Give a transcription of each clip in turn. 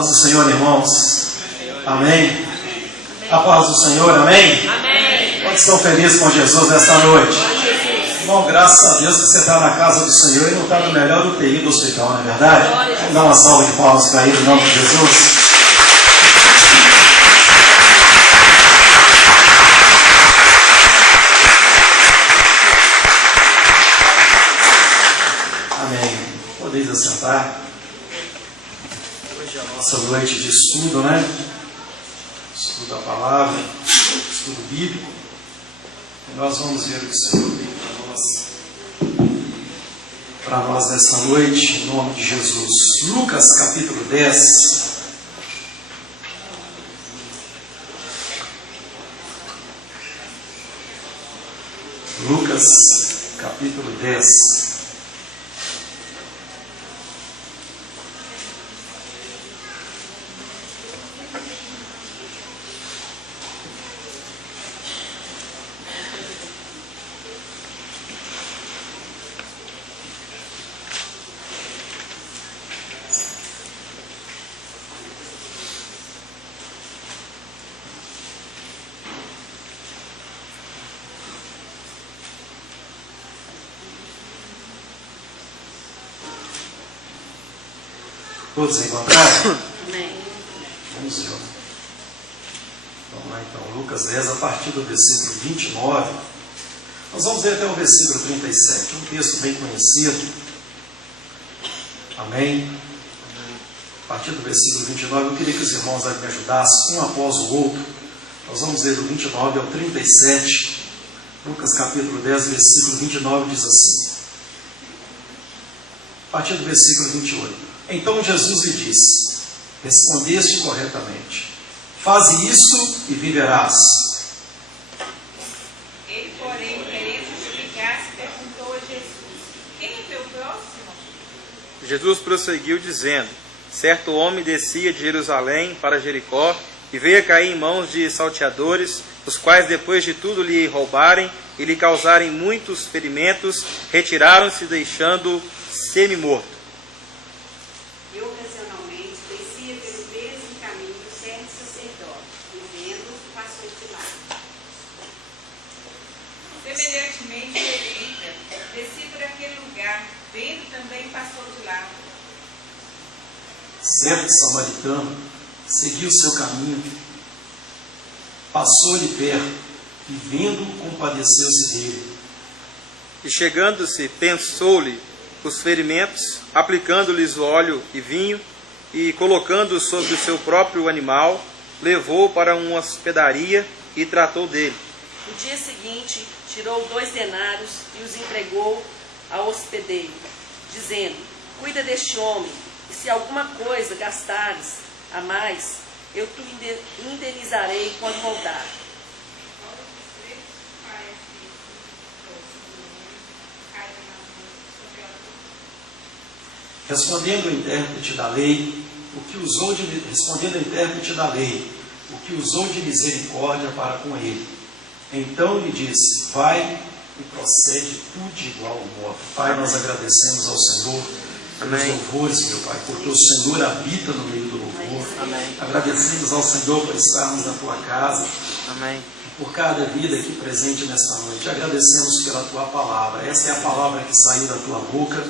Paz do Senhor, irmãos. Amém. A paz do Senhor, amém? Amém. Quantos estão felizes com Jesus nesta noite? Bom, graças a Deus que você está na casa do Senhor e não está no melhor UTI do hospital, não é verdade? Vamos dar uma salva de palmas para ele, em nome de Jesus. Amém. Podeis assentar. Hoje é a nossa noite de estudo, né? Estudo da palavra, estudo bíblico. E nós vamos ver o que o Senhor tem para nós nessa noite, em nome de Jesus. Lucas capítulo 10. Lucas capítulo 10. Todos encontraram? Amém. Vamos ver. Vamos lá então, Lucas 10, a partir do versículo 29. Nós vamos ver até o versículo 37, um texto bem conhecido. Amém? A partir do versículo 29, eu queria que os irmãos me ajudassem, um após o outro. Nós vamos ler do 29 ao 37. Lucas capítulo 10, versículo 29 diz assim. A partir do versículo 28. Então Jesus lhe disse: respondeste corretamente, faze isso e viverás. Ele, porém, querendo justificar-se, perguntou a Jesus: quem é teu próximo? Jesus prosseguiu dizendo: certo homem descia de Jerusalém para Jericó e veio a cair em mãos de salteadores, os quais, depois de tudo lhe roubarem e lhe causarem muitos ferimentos, retiraram-se, deixando-o semi-morto. E ocasionalmente descia pelo mesmo caminho certo sacerdote, e vendo, passou de lá. Semelhantemente, Levita descia por aquele lugar, vendo também, passou de lá. Certo samaritano seguiu o seu caminho, passou-lhe perto e, vendo, compadeceu-se dele. E chegando-se, pensou-lhe os ferimentos, aplicando-lhes o óleo e vinho, e colocando-o sobre o seu próprio animal, levou-o para uma hospedaria e tratou dele. No dia seguinte, tirou 2 denários e os entregou ao hospedeiro, dizendo: cuida deste homem, e se alguma coisa gastares a mais, eu te indenizarei quando voltar. Respondendo o intérprete da lei, o que usou de misericórdia para com ele. Então lhe disse: vai e procede tudo de igual modo. Pai, nós agradecemos ao Senhor pelos louvores, meu Pai, porque o Senhor habita no meio do louvor. Amém. Agradecemos ao Senhor por estarmos na tua casa, Amém. por cada vida aqui presente nesta noite. Agradecemos pela tua palavra. Essa é a palavra que saiu da tua boca.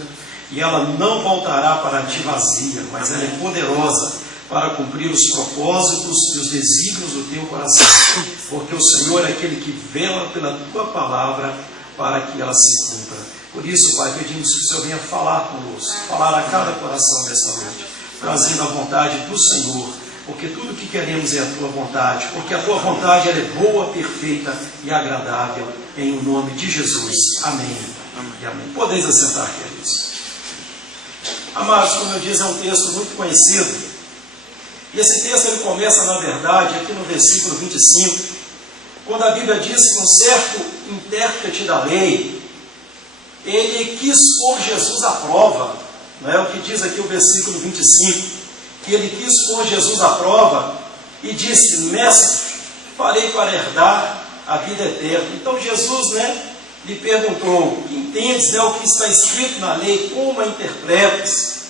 E ela não voltará para ti vazia, mas ela é poderosa para cumprir os propósitos e os desígnios do teu coração. Porque o Senhor é aquele que vela pela tua palavra para que ela se cumpra. Por isso, Pai, pedimos que o Senhor venha falar conosco, falar a cada coração desta noite, trazendo a vontade do Senhor, porque tudo o que queremos é a tua vontade, porque a tua vontade ela é boa, perfeita e agradável, em o nome de Jesus. Amém. E amém. Podeis assentar, queridos. Amados, como eu disse, é um texto muito conhecido. E esse texto ele começa, na verdade, aqui no versículo 25, quando a Bíblia diz que um certo intérprete da lei, ele quis pôr Jesus à prova. Não é o que diz aqui o versículo 25, que ele quis pôr Jesus à prova e disse: mestre, farei para herdar a vida eterna. Então Jesus, lhe perguntou: entendes, o que está escrito na lei, como a interpretas?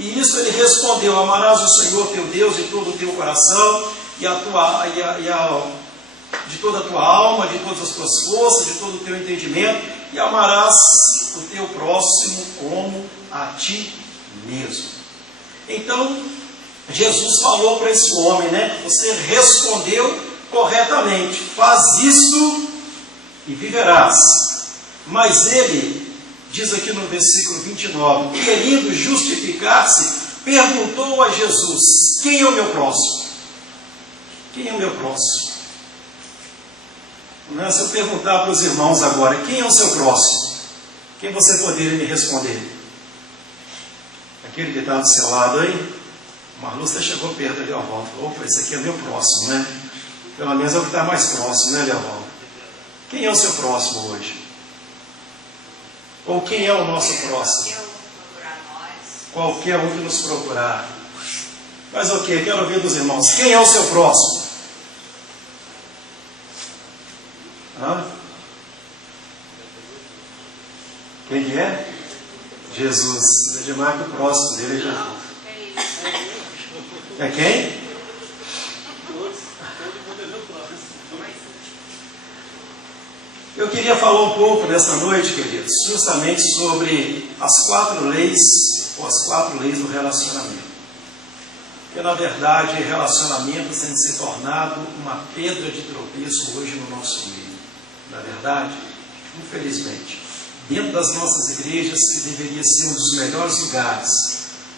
E isso ele respondeu: amarás o Senhor teu Deus de todo o teu coração, de toda a tua alma, de todas as tuas forças, de todo o teu entendimento, e amarás o teu próximo como a ti mesmo. Então, Jesus falou para esse homem, né? Você respondeu corretamente, faz isto e viverás. Mas ele, diz aqui no versículo 29, querendo justificar-se, perguntou a Jesus: quem é o meu próximo? Quem é o meu próximo? Não é? Se eu perguntar para os irmãos agora, quem é o seu próximo? Quem você poderia me responder? Aquele que está do seu lado aí? Marlusta chegou perto ali, Leovaldo. Opa, esse aqui é meu próximo, né? Pelo menos é o que está mais próximo, né, Leovaldo? Quem é o seu próximo hoje? Ou quem é o nosso próximo? Qualquer um que nos procurar. Mas ok, quero ouvir dos irmãos. Quem é o seu próximo? Hã? Quem que é? Jesus. Edmar, que o próximo dele é Jesus. É quem? Eu queria falar um pouco nessa noite, queridos, justamente sobre as 4 leis, ou as 4 leis do relacionamento. Porque, na verdade, relacionamento tem se tornado uma pedra de tropeço hoje no nosso meio. Na verdade, infelizmente, dentro das nossas igrejas, que deveria ser um dos melhores lugares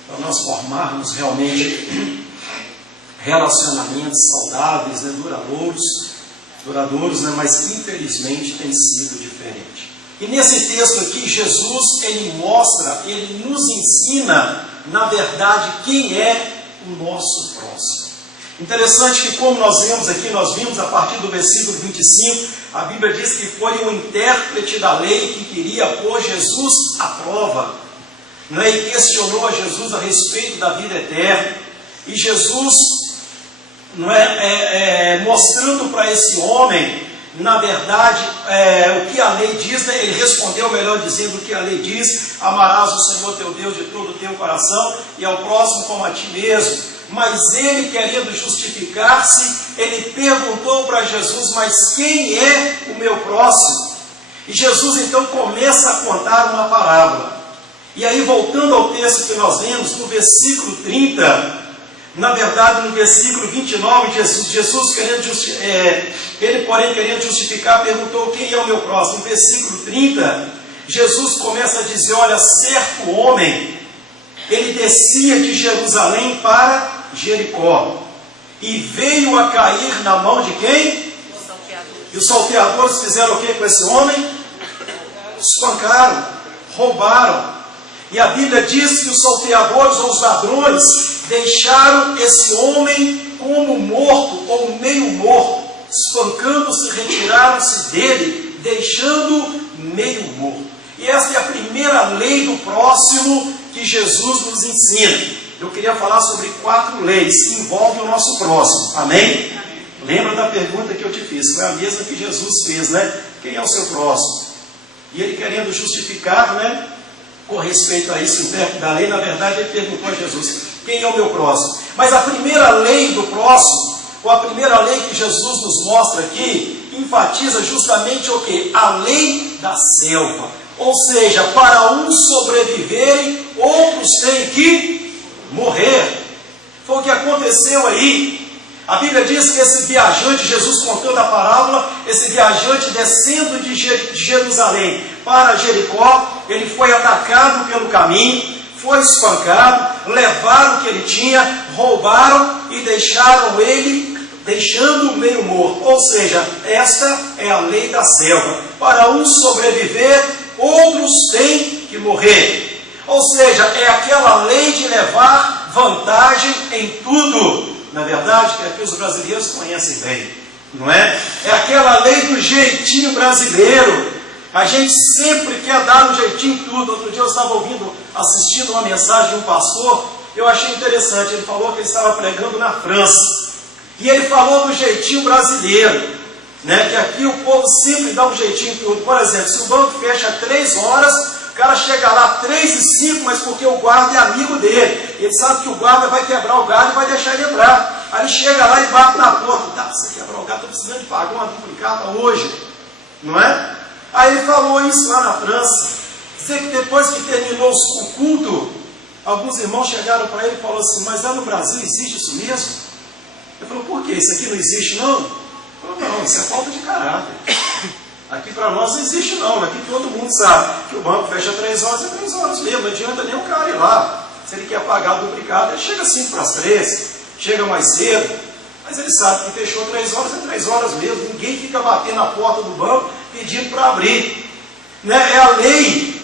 para nós formarmos realmente relacionamentos saudáveis, né, duradouros, né, mas que infelizmente tem sido diferente. E nesse texto aqui, Jesus, ele mostra, ele nos ensina, na verdade, quem é o nosso próximo. Interessante que, como nós vemos aqui, nós vimos a partir do versículo 25, a Bíblia diz que foi um intérprete da lei que queria pôr Jesus à prova, né, e questionou a Jesus a respeito da vida eterna. E Jesus, mostrando para esse homem, na verdade, o que a lei diz, né? Ele respondeu, melhor dizendo, o que a lei diz: amarás o Senhor teu Deus de todo o teu coração e ao próximo como a ti mesmo. Mas ele, querendo justificar-se, ele perguntou para Jesus: mas quem é o meu próximo? E Jesus então começa a contar uma parábola. E aí, voltando ao texto que nós lemos, no versículo 30, na verdade, no versículo 29, Jesus ele, porém, querendo justificar, perguntou: quem é o meu próximo? No versículo 30, Jesus começa a dizer: olha, certo homem, ele descia de Jerusalém para Jericó, e veio a cair na mão de quem? Os salteadores. E os salteadores fizeram o que com esse homem? Espancaram, roubaram. E a Bíblia diz que os salteadores ou os ladrões deixaram esse homem como morto ou meio morto, espancando-se, retiraram-se dele, deixando meio morto. E essa é a primeira lei do próximo que Jesus nos ensina. Eu queria falar sobre 4 leis que envolvem o nosso próximo. Amém? Lembra da pergunta que eu te fiz? Foi a mesma que Jesus fez, né? Quem é o seu próximo? E ele, querendo justificar, né, com respeito a isso, o intérprete da lei, na verdade, ele perguntou a Jesus: quem é o meu próximo? Mas a primeira lei do próximo, ou a primeira lei que Jesus nos mostra aqui, enfatiza justamente o quê? A lei da selva. Ou seja, para uns sobreviverem, outros têm que morrer. Foi o que aconteceu aí. A Bíblia diz que esse viajante, Jesus contando a parábola, esse viajante descendo de Jerusalém para Jericó, ele foi atacado pelo caminho, foi espancado, levaram o que ele tinha, roubaram e deixaram ele, deixando-o meio morto. Ou seja, esta é a lei da selva. Para uns sobreviver, outros têm que morrer. Ou seja, é aquela lei de levar vantagem em tudo. Na verdade, que aqui os brasileiros conhecem bem, não é? É aquela lei do jeitinho brasileiro. A gente sempre quer dar um jeitinho em tudo. Outro dia eu estava assistindo uma mensagem de um pastor, eu achei interessante. Ele falou que ele estava pregando na França. E ele falou do jeitinho brasileiro, né? Que aqui o povo sempre dá um jeitinho em tudo. Por exemplo, se o banco fecha 3 horas, O cara chega lá 3:05, mas porque o guarda é amigo dele. Ele sabe que o guarda vai quebrar o galho e vai deixar ele entrar. Aí ele chega lá e bate na porta. Dá para você quebrar o galho? Estou precisando de pagar uma duplicata hoje. Não é? Aí ele falou isso lá na França. Dizer que depois que terminou o culto, alguns irmãos chegaram para ele e falaram assim: mas lá no Brasil existe isso mesmo? Ele falou: por quê? Isso aqui não existe não? Ele falou: não, isso é falta de caráter. Aqui para nós não existe não. Aqui todo mundo sabe que o banco fecha 3 horas, é 3 horas mesmo. Não adianta nem o cara ir lá. Se ele quer pagar o duplicado, ele chega 5 para as 3, chega mais cedo. Mas ele sabe que fechou 3 horas, é 3 horas mesmo. Ninguém fica batendo na porta do banco pedindo para abrir. Né? É a lei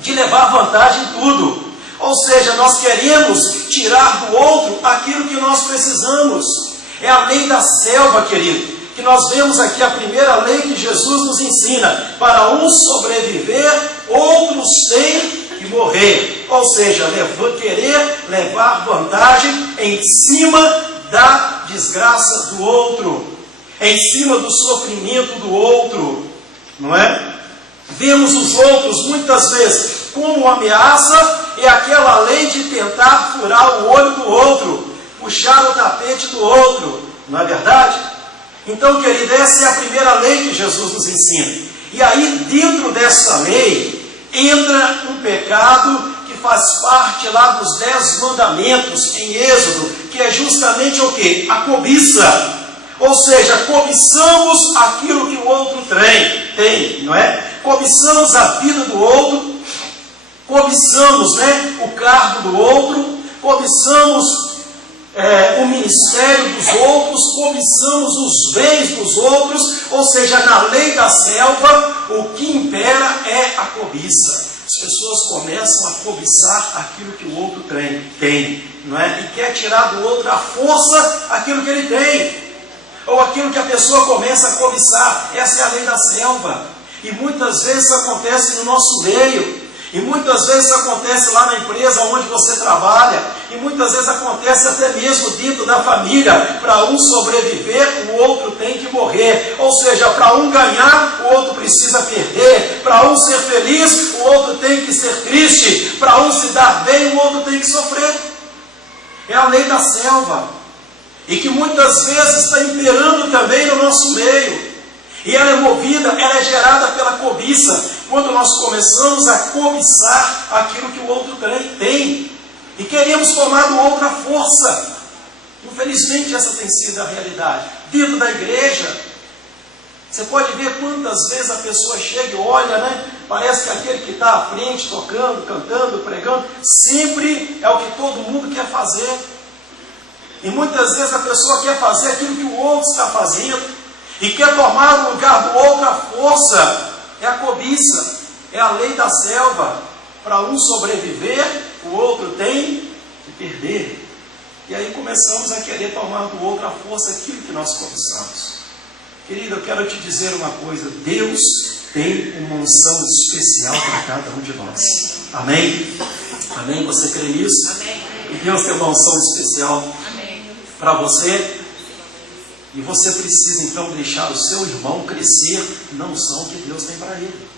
de levar vantagem em tudo. Ou seja, nós queremos tirar do outro aquilo que nós precisamos. É a lei da selva, querido. Que nós vemos aqui a primeira lei que Jesus nos ensina. Para um sobreviver, outros têm que morrer. Ou seja, querer levar vantagem em cima da desgraça do outro, em cima do sofrimento do outro, não é? Vemos os outros muitas vezes como ameaça, e aquela lei de tentar furar o olho do outro, puxar o tapete do outro, não é verdade? Então, querido, essa é a primeira lei que Jesus nos ensina. E aí, dentro dessa lei, entra um pecado que faz parte lá dos 10 mandamentos em Êxodo, que é justamente o quê? A cobiça. Ou seja, cobiçamos aquilo que o outro tem, não é? Cobiçamos a vida do outro, cobiçamos, né, o cargo do outro, cobiçamos o ministério dos outros, cobiçamos os bens dos outros. Ou seja, na lei da selva, o que impera é a cobiça. As pessoas começam a cobiçar aquilo que o outro tem, não é? E quer tirar do outro a força aquilo que ele tem, ou aquilo que a pessoa começa a cobiçar. Essa é a lei da selva. E muitas vezes isso acontece no nosso meio. E muitas vezes acontece lá na empresa onde você trabalha, e muitas vezes acontece até mesmo dentro da família. Para um sobreviver, o outro tem que morrer. Ou seja, para um ganhar, o outro precisa perder. Para um ser feliz, o outro tem que ser triste. Para um se dar bem, o outro tem que sofrer. É a lei da selva, e que muitas vezes está imperando também no nosso meio. E ela é movida, ela é gerada pela cobiça. Quando nós começamos a cobiçar aquilo que o outro tem, e queremos tomar do outro a força. Infelizmente essa tem sido a realidade. Dentro da igreja, você pode ver quantas vezes a pessoa chega e olha, né? Parece que aquele que está à frente, tocando, cantando, pregando, sempre é o que todo mundo quer fazer. E muitas vezes a pessoa quer fazer aquilo que o outro está fazendo, e quer tomar no lugar do outro a força. É a cobiça, é a lei da selva. Para um sobreviver, o outro tem que perder. E aí começamos a querer tomar do outro a força, aquilo que nós cobiçamos. Querido, eu quero te dizer uma coisa: Deus tem uma unção especial para cada um de nós. Amém? Amém? Você crê nisso? Amém. E Deus tem uma unção especial para você. E você precisa então deixar o seu irmão crescer na unção que Deus tem para ele.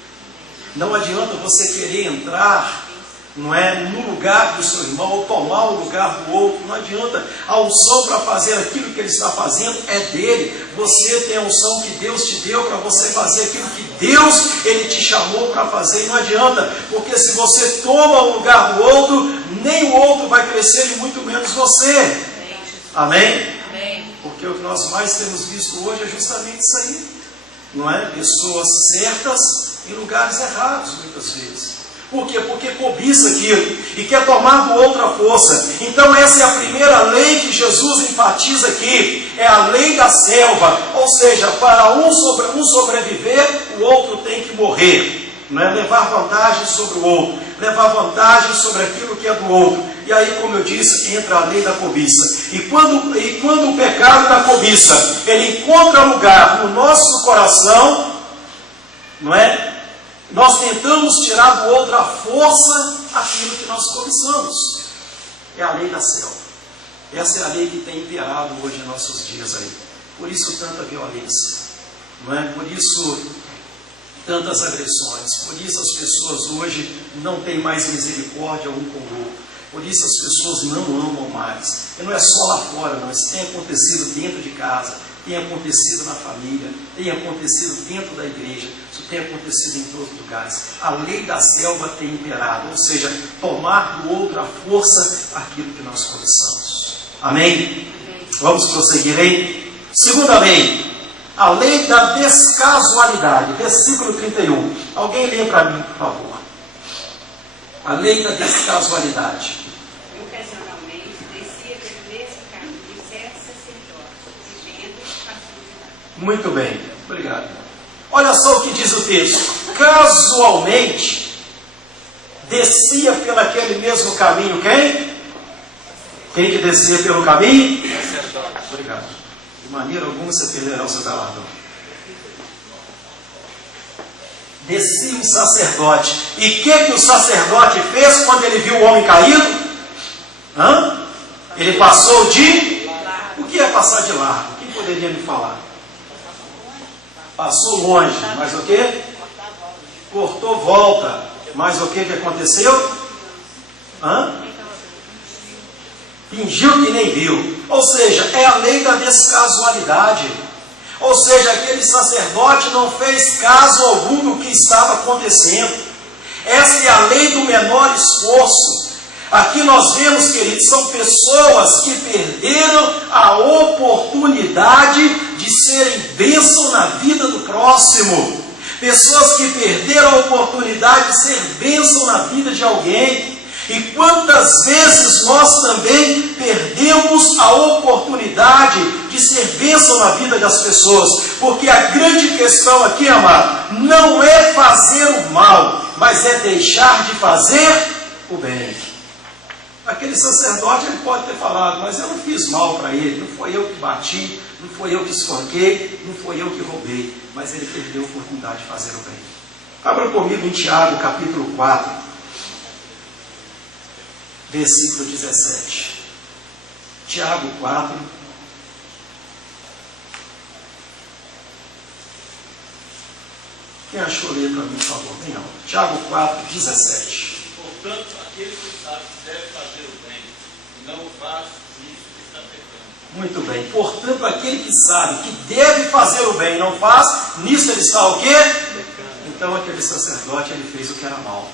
Não adianta você querer entrar, não é, no lugar do seu irmão, ou tomar o lugar do outro. Não adianta. A unção para fazer aquilo que ele está fazendo é dele. Você tem a unção que Deus te deu para você fazer aquilo que Deus, ele te chamou para fazer. E não adianta, porque se você toma o lugar do outro, nem o outro vai crescer, e muito menos você. Amém? Porque o que nós mais temos visto hoje é justamente isso aí, não é? Pessoas certas em lugares errados, muitas vezes. Por quê? Porque cobiça aquilo e quer tomar do outro a força. Então essa é a primeira lei que Jesus enfatiza aqui, é a lei da selva. Ou seja, para um sobreviver, o outro tem que morrer. Não é? Levar vantagem sobre o outro, levar vantagem sobre aquilo que é do outro. E aí, como eu disse, entra a lei da cobiça. E quando o pecado da cobiça, ele encontra lugar no nosso coração, não é? Nós tentamos tirar do outro a força, aquilo que nós cobiçamos. É a lei da selva. Essa é a lei que tem imperado hoje em nossos dias aí. Por isso tanta violência, não é? Por isso tantas agressões. Por isso as pessoas hoje não têm mais misericórdia um com o outro. Por isso as pessoas não amam mais. E não é só lá fora, não. Isso tem acontecido dentro de casa, tem acontecido na família, tem acontecido dentro da igreja. Isso tem acontecido em todos os lugares. A lei da selva tem imperado, ou seja, tomar do outro a força aquilo que nós cobiçamos. Amém? Vamos prosseguir aí? Segunda lei, a lei da descasualidade, versículo 31. Alguém lê para mim, por favor. A lei da descasualidade. Ocasionalmente, descia pelo mesmo caminho certo sacerdote, vivendo facilidade. Muito bem, obrigado. Olha só o que diz o texto. Casualmente, descia pelo aquele mesmo caminho quem? Quem que descia pelo caminho? Obrigado. De maneira alguma você perderá o seu galardão. Descia um sacerdote. E o que o sacerdote fez quando ele viu o homem caído? Ele passou de... O que é passar de largo? Quem poderia me falar? Passou longe. Mas o que? Cortou volta. Mas o que aconteceu? Fingiu que nem viu. Ou seja, é a lei da descasualidade. Ou seja, aquele sacerdote não fez caso algum do que estava acontecendo. Essa é a lei do menor esforço. Aqui nós vemos, queridos, são pessoas que perderam a oportunidade de serem bênção na vida do próximo. Pessoas que perderam a oportunidade de ser bênção na vida de alguém. E quantas vezes nós também perdemos a oportunidade de ser bênção na vida das pessoas. Porque a grande questão aqui, amado, não é fazer o mal, mas é deixar de fazer o bem. Aquele sacerdote, ele pode ter falado, mas eu não fiz mal para ele, não foi eu que bati, não foi eu que espanquei, não foi eu que roubei, mas ele perdeu a oportunidade de fazer o bem. Abra comigo em Tiago, capítulo 4. Versículo 17. Tiago 4. Quem achou ler para mim, por favor? Bem alto. Tiago 4, 17. Portanto, aquele que sabe que deve fazer o bem e não o faz, nisso está pecando. Muito bem. Portanto, aquele que sabe que deve fazer o bem e não faz, nisso ele está o quê? Pecando. Então, aquele sacerdote, ele fez o que era mal.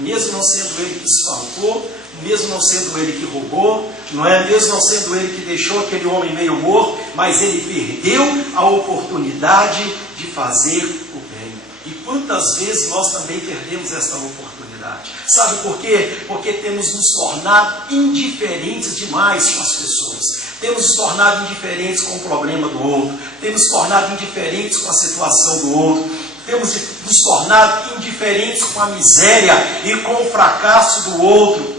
Mesmo não sendo ele que espancou, mesmo não sendo ele que roubou, não é? Mesmo não sendo ele que deixou aquele homem meio morto, mas ele perdeu a oportunidade de fazer o bem. E quantas vezes nós também perdemos esta oportunidade? Sabe por quê? Porque temos nos tornado indiferentes demais com as pessoas. Temos nos tornado indiferentes com o problema do outro. Temos nos tornado indiferentes com a situação do outro. Temos nos tornado indiferentes com a miséria e com o fracasso do outro.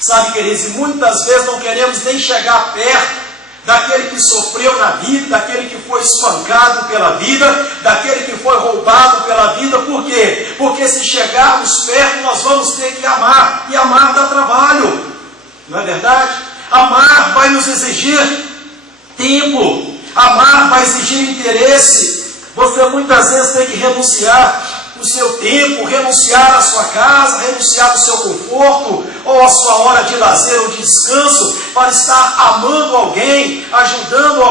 Sabe, queridos, e muitas vezes não queremos nem chegar perto daquele que sofreu na vida, daquele que foi espancado pela vida, daquele que foi roubado pela vida. Por quê? Porque se chegarmos perto, nós vamos ter que amar. E amar dá trabalho. Não é verdade? Amar vai nos exigir tempo. Amar vai exigir interesse. Você muitas vezes tem que renunciar o seu tempo, renunciar à sua casa, renunciar ao seu conforto, ou à sua hora de lazer ou de descanso, para estar amando alguém, ajudando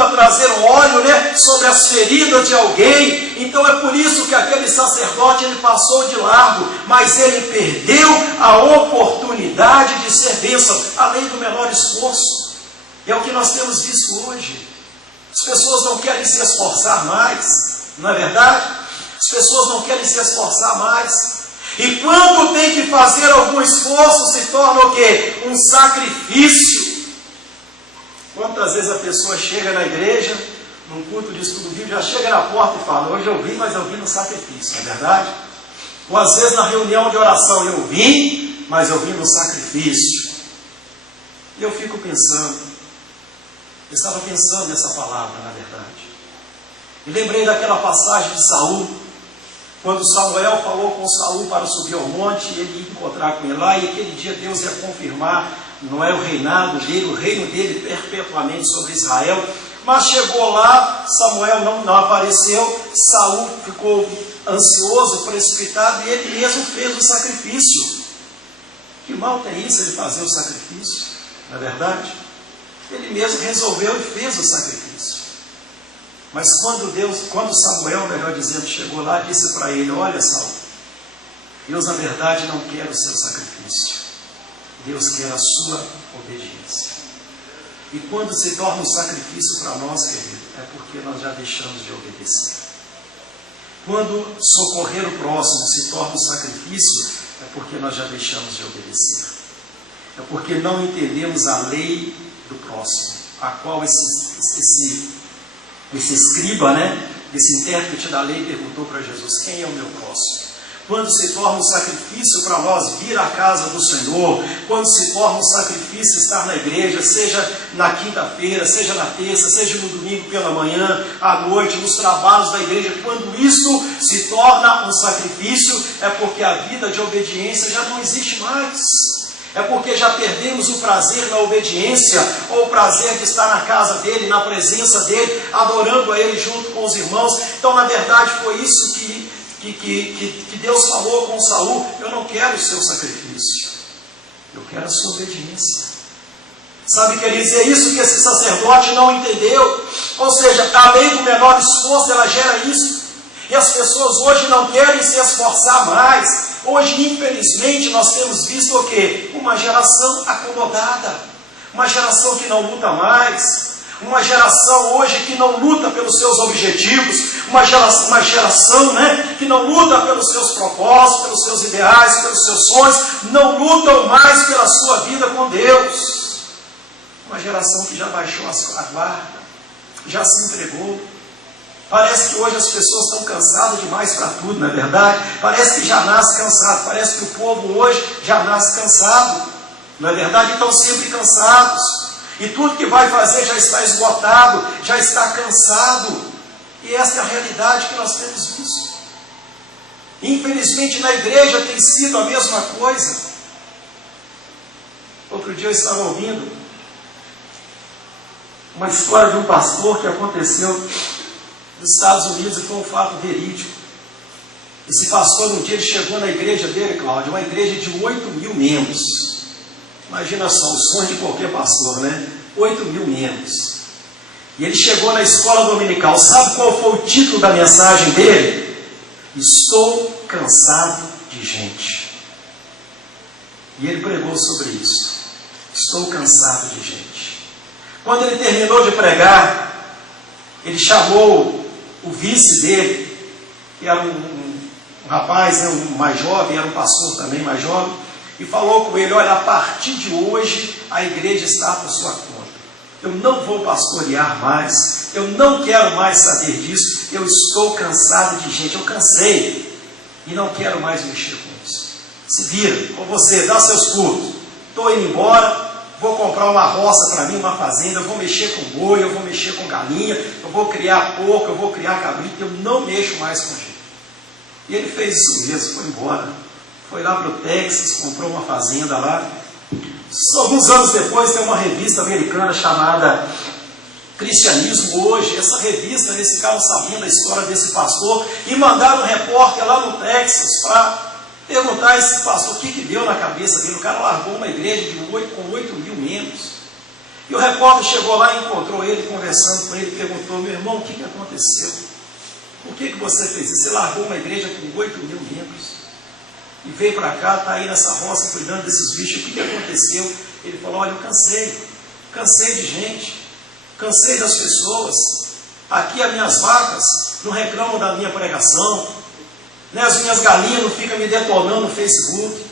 a trazer um óleo, né, sobre as feridas de alguém. Então é por isso que aquele sacerdote, ele passou de largo, mas ele perdeu a oportunidade de ser bênção, além do menor esforço. E é o que nós temos visto hoje. As pessoas não querem se esforçar mais, não é verdade? As pessoas não querem se esforçar mais. E quando tem que fazer algum esforço, se torna o quê? Um sacrifício. Quantas vezes a pessoa chega na igreja, num culto de estudo bíblico, já chega na porta e fala, hoje eu vim, mas eu vim no sacrifício, não é verdade? Ou às vezes na reunião de oração, eu vim, mas eu vim no sacrifício. E eu fico pensando, eu estava pensando nessa palavra, na verdade. E lembrei daquela passagem de Saul, quando Samuel falou com Saul para subir ao monte, e ele ia encontrar com ele lá, e aquele dia Deus ia confirmar, não é o reinado dele, o reino dele perpetuamente sobre Israel. Mas chegou lá, Samuel não apareceu, Saul ficou ansioso, precipitado, e ele mesmo fez o sacrifício. Que mal tem isso, ele fazer o sacrifício, não é verdade? Ele mesmo resolveu e fez o sacrifício. Mas quando Samuel, melhor dizendo, chegou lá, disse para ele: olha, Saul, Deus na verdade não quer o seu sacrifício, Deus quer a sua obediência. E quando se torna um sacrifício para nós, querido, é porque nós já deixamos de obedecer. Quando socorrer o próximo se torna um sacrifício, é porque nós já deixamos de obedecer. É porque não entendemos a lei do próximo, a qual esse escriba, esse intérprete da lei, perguntou para Jesus: quem é o meu próximo? Quando se torna um sacrifício para nós vir à casa do Senhor, quando se torna um sacrifício estar na igreja, seja na quinta-feira, seja na terça, seja no domingo pela manhã, à noite, nos trabalhos da igreja, quando isso se torna um sacrifício, é porque a vida de obediência já não existe mais. É porque já perdemos o prazer na obediência, ou o prazer de estar na casa dele, na presença dele, adorando a ele junto com os irmãos. Então, na verdade, foi isso que Deus falou com Saul: eu não quero o seu sacrifício, eu quero a sua obediência. Sabe, queridos, é isso que esse sacerdote não entendeu. Ou seja, a lei do menor esforço, ela gera isso. E as pessoas hoje não querem se esforçar mais. Hoje, infelizmente, nós temos visto o quê? Uma geração acomodada, uma geração que não luta mais, uma geração hoje que não luta pelos seus objetivos, uma geração que não luta pelos seus propósitos, pelos seus ideais, pelos seus sonhos, não lutam mais pela sua vida com Deus. Uma geração que já baixou a guarda, já se entregou. Parece que hoje as pessoas estão cansadas demais para tudo, não é verdade? Parece que já nasce cansado, parece que o povo hoje já nasce cansado, não é verdade? Estão sempre cansados, e tudo que vai fazer já está esgotado, já está cansado, e essa é a realidade que nós temos visto. Infelizmente na igreja tem sido a mesma coisa. Outro dia eu estava ouvindo uma história de um pastor que aconteceu nos Estados Unidos, e foi um fato verídico. Esse pastor, um dia, ele chegou na igreja dele, Cláudio, uma igreja de 8.000 membros. Imagina só, o sonho de qualquer pastor, 8.000 membros. E ele chegou na escola dominical. Sabe qual foi o título da mensagem dele? Estou cansado de gente. E ele pregou sobre isso. Estou cansado de gente. Quando ele terminou de pregar, ele chamou o vice dele, que era um rapaz, um mais jovem, era um pastor também mais jovem, e falou com ele: olha, a partir de hoje a igreja está por sua conta. Eu não vou pastorear mais, eu não quero mais saber disso, eu estou cansado de gente, eu cansei, e não quero mais mexer com isso. Se vira, com você, dá seus cursos, estou indo embora. Vou comprar uma roça para mim, uma fazenda, eu vou mexer com boi, eu vou mexer com galinha, eu vou criar porco, eu vou criar cabrito, eu não mexo mais com gente. E ele fez isso mesmo, foi embora. Foi lá para o Texas, comprou uma fazenda lá. Alguns anos depois tem uma revista americana chamada Cristianismo Hoje. Essa revista, eles ficaram sabendo a história desse pastor e mandaram um repórter lá no Texas para perguntar a esse pastor o que deu na cabeça dele. O cara largou uma igreja com 8.000 membros. E o repórter chegou lá e encontrou ele, conversando com ele, perguntou: meu irmão, o que aconteceu? Por que você fez isso? Você largou uma igreja com 8.000 membros e veio para cá, está aí nessa roça cuidando desses bichos, o que aconteceu? Ele falou: olha, eu cansei de gente, cansei das pessoas. Aqui as minhas vacas não reclamam da minha pregação, as minhas galinhas não ficam me detonando no Facebook,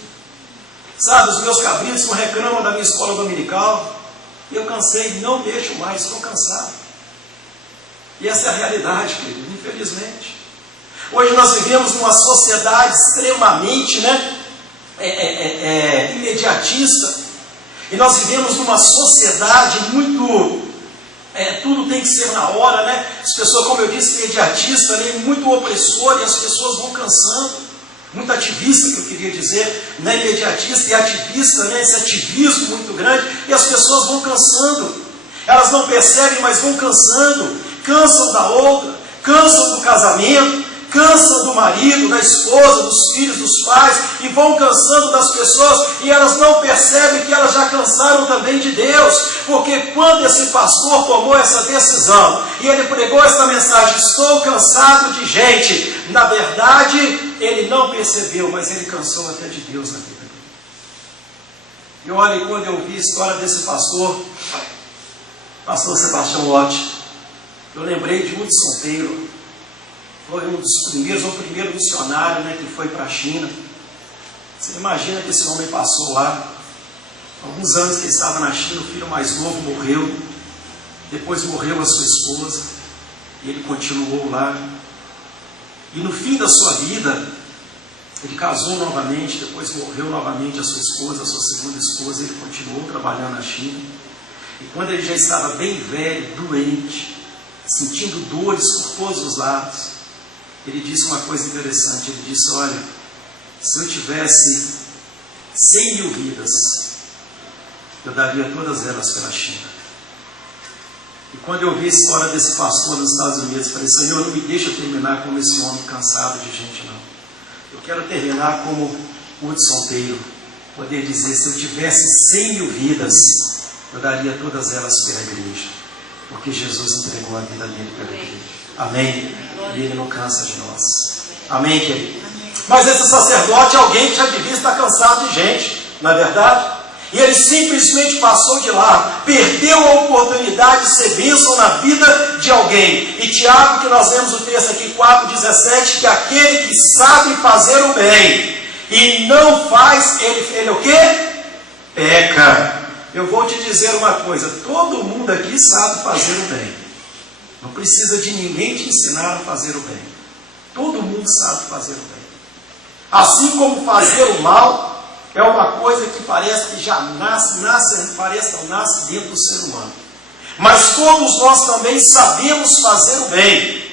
sabe, os meus cabritos não reclamam da minha escola dominical. E eu cansei, não mexo mais, estou cansado. E essa é a realidade, querido, infelizmente. Hoje nós vivemos numa sociedade extremamente imediatista, e nós vivemos numa sociedade muito... tudo tem que ser na hora, As pessoas, como eu disse, imediatista, muito opressor, e as pessoas vão cansando. Muito ativista, que eu queria dizer, imediatista e ativista, esse ativismo muito grande, e as pessoas vão cansando. Elas não percebem, mas vão cansando. Cansam da outra, cansam do casamento, cansam do marido, da esposa, dos filhos, dos pais, e vão cansando das pessoas, e elas não percebem que elas já cansaram também de Deus, porque quando esse pastor tomou essa decisão, e ele pregou essa mensagem, estou cansado de gente, na verdade, ele não percebeu, mas ele cansou até de Deus na vida dele. E olha, quando eu vi a história desse pastor Sebastião Lott, eu lembrei de Hudson Taylor. Foi um dos primeiros, o primeiro missionário, né, que foi para a China. Você imagina que esse homem passou lá. Alguns anos que ele estava na China, o filho mais novo morreu. Depois morreu a sua esposa. E ele continuou lá. E no fim da sua vida, ele casou novamente, depois morreu novamente a sua esposa, a sua segunda esposa. Ele continuou trabalhando na China. E quando ele já estava bem velho, doente, sentindo dores por todos os lados, ele disse uma coisa interessante. Ele disse: olha, se eu tivesse 100 mil vidas, eu daria todas elas pela China. E quando eu vi a história desse pastor nos Estados Unidos, eu falei: Senhor, não me deixa terminar como esse homem cansado de gente, não. Eu quero terminar como Hudson Taylor, poder dizer: se eu tivesse 100 mil vidas, eu daria todas elas pela igreja, porque Jesus entregou a vida dele pela igreja. Amém? E ele não cansa de nós. Amém, querido? Mas esse sacerdote é alguém que já devia estar cansado de gente, não é verdade? E ele simplesmente passou de lá, perdeu a oportunidade de ser bênção na vida de alguém. E Tiago, que nós vemos o texto aqui, 4,17, que aquele que sabe fazer o bem e não faz, ele o quê? Peca. Eu vou te dizer uma coisa: todo mundo aqui sabe fazer o bem. Não precisa de ninguém te ensinar a fazer o bem. Todo mundo sabe fazer o bem. Assim como fazer o mal é uma coisa que parece que já parece que não nasce dentro do ser humano. Mas todos nós também sabemos fazer o bem.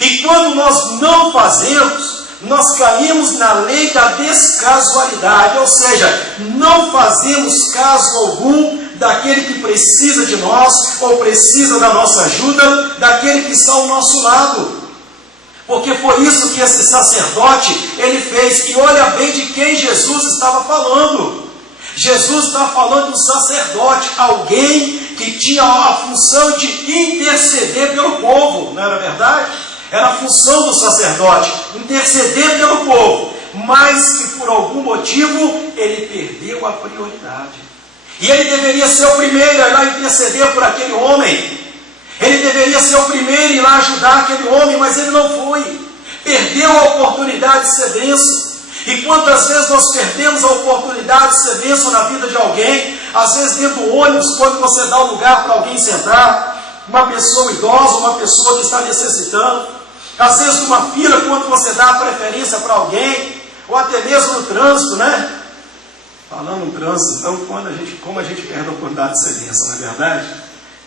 E quando nós não fazemos, nós caímos na lei da descasualidade, ou seja, não fazemos caso algum daquele que precisa de nós, ou precisa da nossa ajuda, daquele que está ao nosso lado. Porque foi isso que esse sacerdote, ele fez. E olha bem de quem Jesus estava falando. Jesus está falando de um sacerdote, alguém que tinha a função de interceder pelo povo, não era verdade? Era a função do sacerdote, interceder pelo povo, mas que por algum motivo ele perdeu a prioridade. E ele deveria ser o primeiro a ir lá interceder por aquele homem. Ele deveria ser o primeiro a ir lá ajudar aquele homem, mas ele não foi. Perdeu a oportunidade de ser bênção. E quantas vezes nós perdemos a oportunidade de ser bênção na vida de alguém? Às vezes dentro do ônibus, quando você dá um lugar para alguém sentar, uma pessoa idosa, uma pessoa que está necessitando. Às vezes numa fila, quando você dá a preferência para alguém, ou até mesmo no trânsito, né? Falando no trânsito, então, como a gente perde a oportunidade de ser bênção, não é verdade?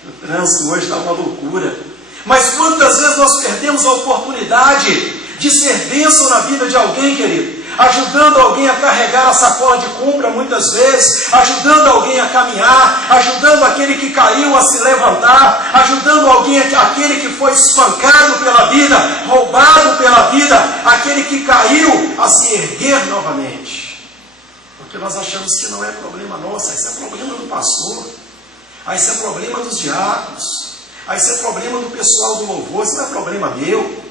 O trânsito hoje está uma loucura. Mas quantas vezes nós perdemos a oportunidade de ser bênção na vida de alguém, querido? Ajudando alguém a carregar a sacola de compra muitas vezes, ajudando alguém a caminhar, ajudando aquele que caiu a se levantar, ajudando alguém, aquele que foi espancado pela vida, roubado pela vida, aquele que caiu a se erguer novamente. Porque nós achamos que não é problema nosso, isso é problema do pastor, isso é problema dos diáconos, isso é problema do pessoal do louvor, isso não é problema meu,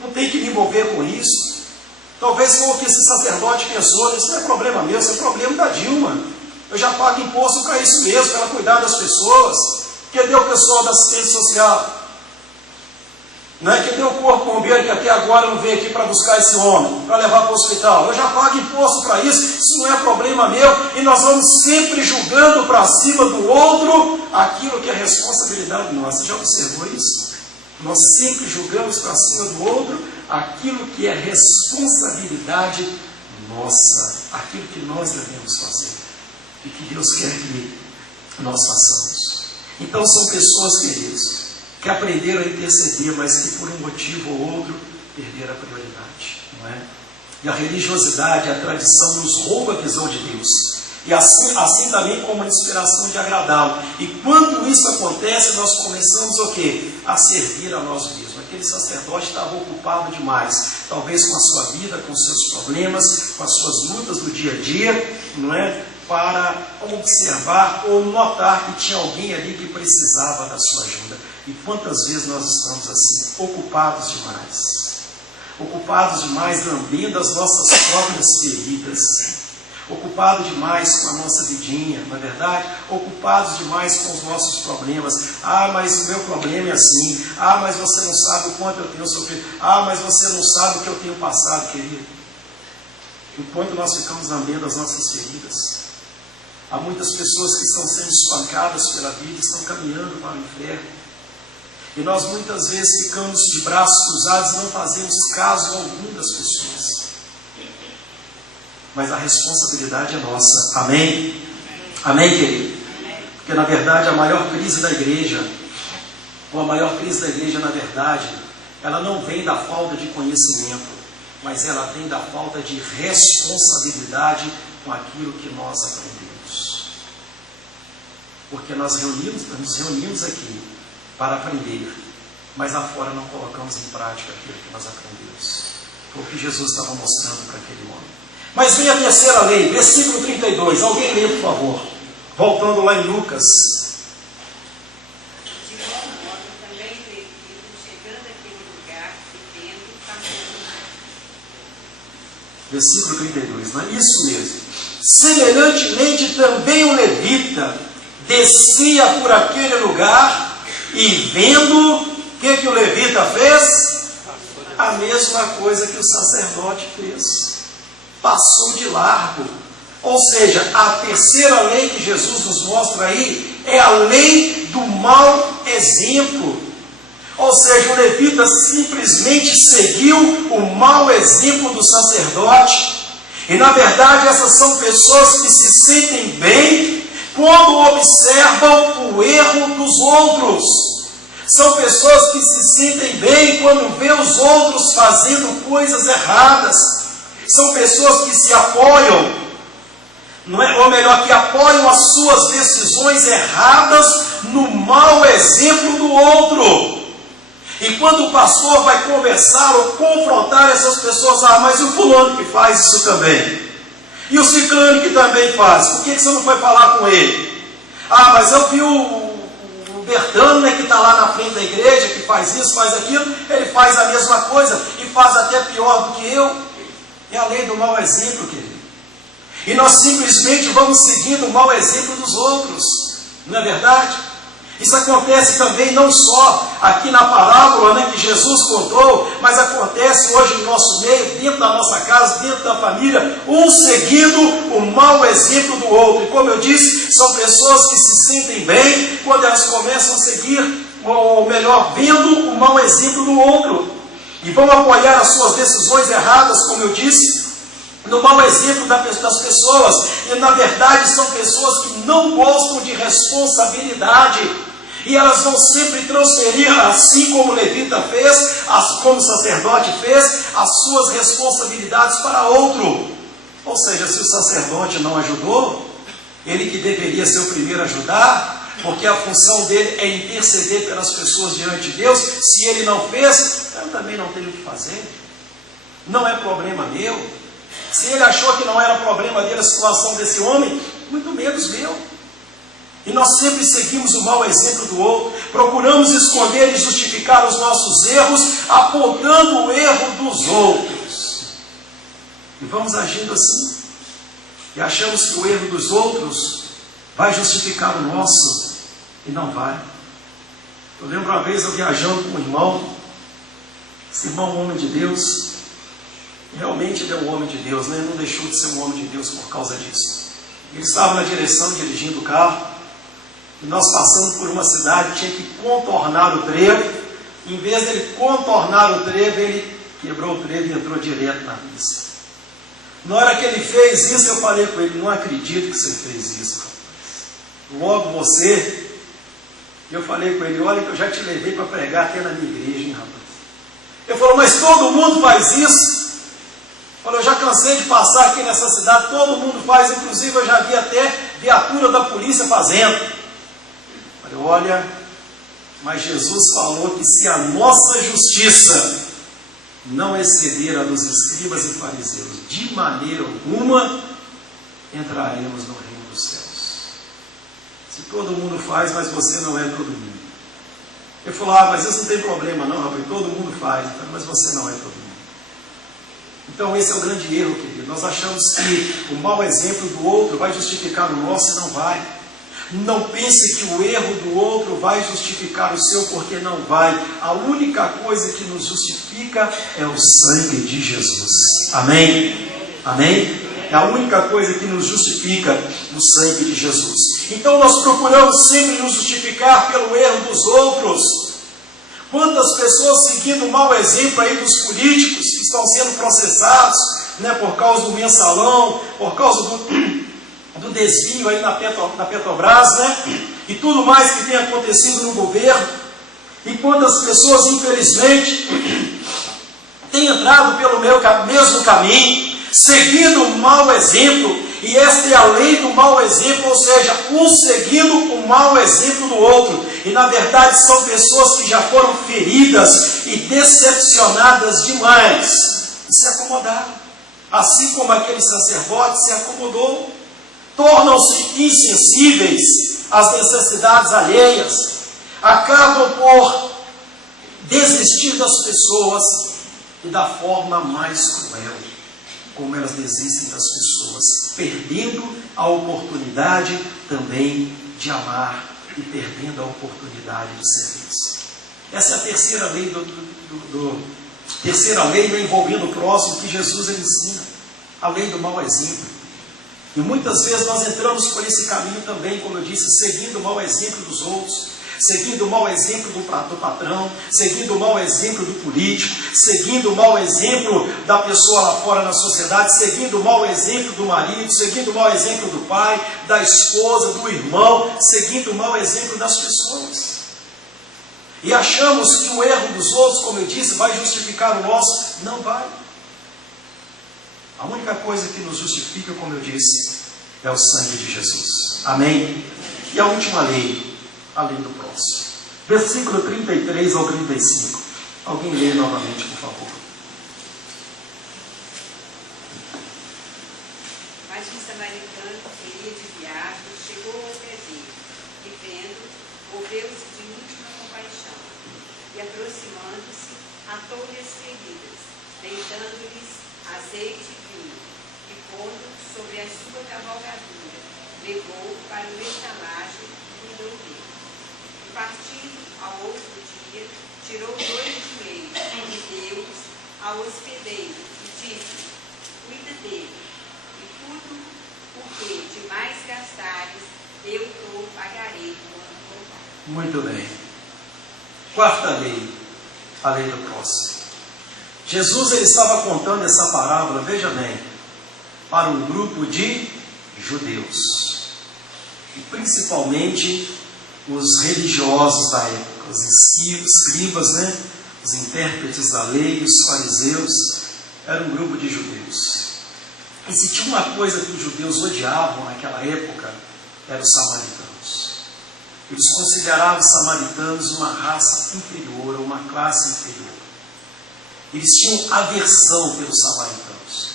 não tem que me envolver com isso. Talvez foi o que esse sacerdote pensou: isso não é problema meu, isso é problema da Dilma. Eu já pago imposto para isso mesmo, para ela cuidar das pessoas. Cadê o pessoal da assistência social? Não é? Cadê o corpo bombeiro que até agora não veio aqui para buscar esse homem, para levar para o hospital? Eu já pago imposto para isso não é problema meu. E nós vamos sempre julgando para cima do outro aquilo que é responsabilidade nossa. Você já observou isso? Nós sempre julgamos para cima do outro aquilo que é responsabilidade nossa, aquilo que nós devemos fazer e que Deus quer que nós façamos. Então são pessoas, queridos, que aprenderam a interceder, mas que por um motivo ou outro perderam a prioridade, não é? E a religiosidade, a tradição nos rouba a visão de Deus. E assim também como a inspiração de agradá-lo. E quando isso acontece, nós começamos o quê? A servir a nós mesmos. Aquele sacerdote estava ocupado demais, talvez com a sua vida, com os seus problemas, com as suas lutas do dia a dia, não é? Para observar ou notar que tinha alguém ali que precisava da sua ajuda. E quantas vezes nós estamos assim, ocupados demais, lambendo as nossas próprias feridas, ocupados demais com a nossa vidinha, não é verdade? Ocupados demais com os nossos problemas. Ah, mas o meu problema é assim. Ah, mas você não sabe o quanto eu tenho sofrido. Ah, mas você não sabe o que eu tenho passado, querido. Enquanto nós ficamos lambendo as nossas feridas, há muitas pessoas que estão sendo espancadas pela vida, estão caminhando para o inferno. E nós muitas vezes ficamos de braços cruzados e não fazemos caso algum das pessoas. Mas a responsabilidade é nossa. Amém? Amém, querido? Porque na verdade a maior crise da igreja, na verdade, ela não vem da falta de conhecimento, mas ela vem da falta de responsabilidade com aquilo que nós aprendemos. Porque nós nos reunimos aqui para aprender, mas lá fora não colocamos em prática aquilo que nós aprendemos. Foi o que Jesus estava mostrando para aquele homem. Mas vem a terceira lei, versículo 32. Alguém lê, por favor. Voltando lá em Lucas. De igual modo, também o levita, chegando àquele lugar e vendo, passou. Versículo 32, não é isso mesmo. Semelhantemente também o levita descia por aquele lugar e vendo, o que o levita fez? A mesma coisa que o sacerdote fez. Passou de largo. Ou seja, a terceira lei que Jesus nos mostra aí é a lei do mau exemplo. Ou seja, o levita simplesmente seguiu o mau exemplo do sacerdote. E na verdade essas são pessoas que se sentem bem quando observam o erro dos outros. São pessoas que se sentem bem quando vê os outros fazendo coisas erradas. São pessoas que se apoiam, não é? Ou melhor, que apoiam as suas decisões erradas no mau exemplo do outro. E quando o pastor vai conversar ou confrontar essas pessoas, mas e o fulano que faz isso também? E o ciclano que também faz? Por que você não foi falar com ele? Mas eu vi o Bertano, né, que está lá na frente da igreja, que faz isso, faz aquilo, ele faz a mesma coisa e faz até pior do que eu. É a lei do mau exemplo, querido. E nós simplesmente vamos seguindo o mau exemplo dos outros. Não é verdade? Isso acontece também não só aqui na parábola, né, que Jesus contou, mas acontece hoje no nosso meio, dentro da nossa casa, dentro da família, um seguindo o mau exemplo do outro. E como eu disse, são pessoas que se sentem bem quando elas começam a seguir, ou melhor, vendo o mau exemplo do outro. E vão apoiar as suas decisões erradas, como eu disse, no mau exemplo das pessoas. E na verdade são pessoas que não gostam de responsabilidade. E elas vão sempre transferir, assim como o levita fez, como o sacerdote fez, as suas responsabilidades para outro. Ou seja, se o sacerdote não ajudou, ele que deveria ser o primeiro a ajudar, porque a função dele é interceder pelas pessoas diante de Deus. Se ele não fez, eu também não tenho o que fazer. Não é problema meu. Se ele achou que não era problema dele a situação desse homem, muito menos meu. E nós sempre seguimos o mau exemplo do outro, procuramos esconder e justificar os nossos erros, apontando o erro dos outros. E vamos agindo assim. E achamos que o erro dos outros vai justificar o nosso, e não vai. Eu lembro uma vez eu viajando com um irmão, esse irmão, um homem de Deus, realmente ele é um homem de Deus, né? Não deixou de ser um homem de Deus por causa disso. Ele estava na direção, dirigindo o carro, e nós passamos por uma cidade, tinha que contornar o trevo. Em vez dele contornar o trevo, ele quebrou o trevo e entrou direto na pista. Na hora que ele fez isso, eu falei com ele: não acredito que você fez isso, rapaz. Logo você. Eu falei com ele: olha que eu já te levei para pregar até na minha igreja, hein, rapaz. Ele falou: mas todo mundo faz isso. Falou, eu já cansei de passar aqui nessa cidade, todo mundo faz, inclusive eu já vi até viatura da polícia fazendo. Falei, olha, mas Jesus falou que se a nossa justiça não exceder a dos escribas e fariseus, de maneira alguma entraremos no reino dos céus. Se todo mundo faz, mas você não é todo mundo. Ele falou, mas isso não tem problema não, rapaz, todo mundo faz, mas você não é todo mundo. Então esse é o grande erro, querido. Nós achamos que o mau exemplo do outro vai justificar o nosso e não vai. Não pense que o erro do outro vai justificar o seu, porque não vai. A única coisa que nos justifica é o sangue de Jesus. Amém? Amém? É a única coisa que nos justifica o sangue de Jesus. Então nós procuramos sempre nos justificar pelo erro dos outros. Quantas pessoas seguindo o mau exemplo aí dos políticos que estão sendo processados, né, por causa do mensalão, por causa do desvio aí na Petrobras, né, e tudo mais que tem acontecido no governo. E quantas pessoas, infelizmente, têm entrado pelo mesmo caminho, seguindo o mau exemplo, e esta é a lei do mau exemplo, ou seja, um seguindo o mau exemplo do outro. E na verdade são pessoas que já foram feridas e decepcionadas demais e se acomodaram. Assim como aquele sacerdote se acomodou, tornam-se insensíveis às necessidades alheias, acabam por desistir das pessoas e da forma mais cruel como elas desistem das pessoas, perdendo a oportunidade também de amar e perdendo a oportunidade de serviço. Essa é a terceira lei terceira lei envolvendo o próximo que Jesus ele ensina, a lei do mau exemplo. E muitas vezes nós entramos por esse caminho também, como eu disse, seguindo o mau exemplo dos outros, seguindo o mau exemplo do patrão, seguindo o mau exemplo do político, seguindo o mau exemplo da pessoa lá fora na sociedade, seguindo o mau exemplo do marido, seguindo o mau exemplo do pai, da esposa, do irmão, seguindo o mau exemplo das pessoas. E achamos que o erro dos outros, como eu disse, vai justificar o nosso. Não vai. A única coisa que nos justifica, como eu disse, é o sangue de Jesus. Amém? E a última lei, a lei do próximo. Versículo 33 ao 35. Alguém lê novamente, por favor. Mas um samaritano que ia de viagem chegou ao pé dele, e vendo, moveu-se de íntima compaixão, e aproximando-se, atou-lhe as feridas, deitando-lhes azeite e vinho, e pondo sobre a sua cavalgadura, levou para o estalagem e cuidou dele. E partindo ao outro dia, tirou 2 joelhos e deu-os ao hospedeiro, e disse: cuida dele, e tudo o que de mais gastares, eu te pagarei quando voltar. Muito bem. Quarta lei, a lei do próximo. Jesus ele estava contando essa parábola, veja bem, para um grupo de judeus, e principalmente os religiosos da época, os escribas, né? Os intérpretes da lei, os fariseus, era um grupo de judeus. E se tinha uma coisa que os judeus odiavam naquela época, eram os samaritanos. Eles consideravam os samaritanos uma raça inferior, uma classe inferior. Eles tinham aversão pelos samaritanos.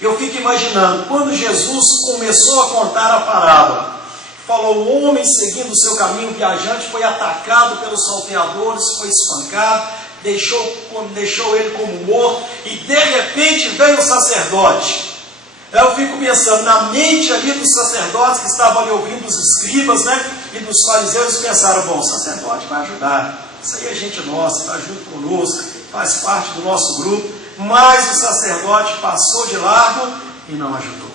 Eu fico imaginando, quando Jesus começou a contar a parábola, falou, o homem seguindo o seu caminho viajante foi atacado pelos salteadores, foi espancado, deixou ele como morto, e de repente veio o sacerdote. Eu fico pensando, na mente ali dos sacerdotes que estavam ali ouvindo, os escribas, né, e dos fariseus, eles pensaram, bom, o sacerdote vai ajudar, isso aí é gente nossa, está junto conosco, faz parte do nosso grupo, mas o sacerdote passou de largo e não ajudou.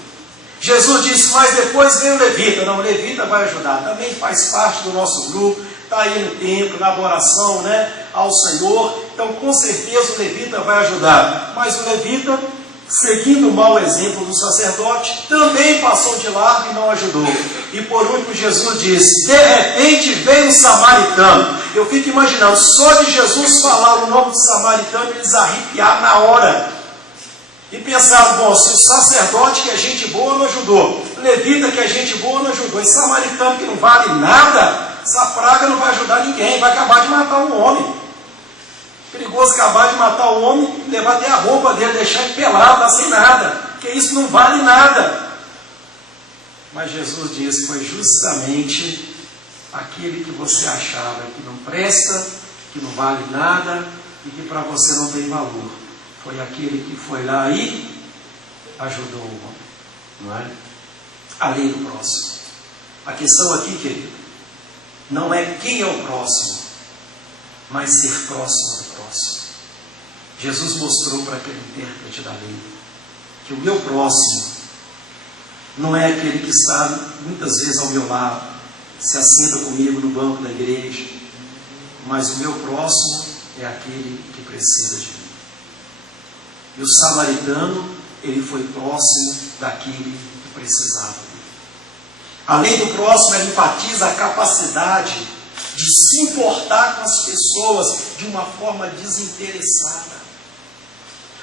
Jesus disse, mas depois veio o levita. Não, o levita vai ajudar, também faz parte do nosso grupo, está aí no templo, na adoração, né, ao Senhor, então com certeza o levita vai ajudar. Mas o levita, seguindo o mau exemplo do sacerdote, também passou de largo e não ajudou. E por último Jesus disse, de repente veio um samaritano. Eu fico imaginando, só de Jesus falar o nome de samaritano, eles arrepiaram na hora. E pensaram, bom, se o sacerdote que é gente boa não ajudou, levita que é gente boa não ajudou, e samaritano que não vale nada, essa praga não vai ajudar ninguém, vai acabar de matar um homem. Perigoso acabar de matar o homem, levar até a roupa dele, deixar ele pelado, tá sem nada, porque isso não vale nada. Mas Jesus disse, foi justamente aquele que você achava que não presta, que não vale nada e que para você não tem valor. Foi aquele que foi lá e ajudou o homem, não é? Além do próximo. A questão aqui, querido, não é quem é o próximo, mas ser próximo do próximo. Jesus mostrou para aquele intérprete da lei que o meu próximo não é aquele que está muitas vezes ao meu lado, se assenta comigo no banco da igreja, mas o meu próximo é aquele que precisa de mim. E o samaritano, ele foi próximo daquele que precisava dele. Além do próximo, ele enfatiza a capacidade de se importar com as pessoas de uma forma desinteressada.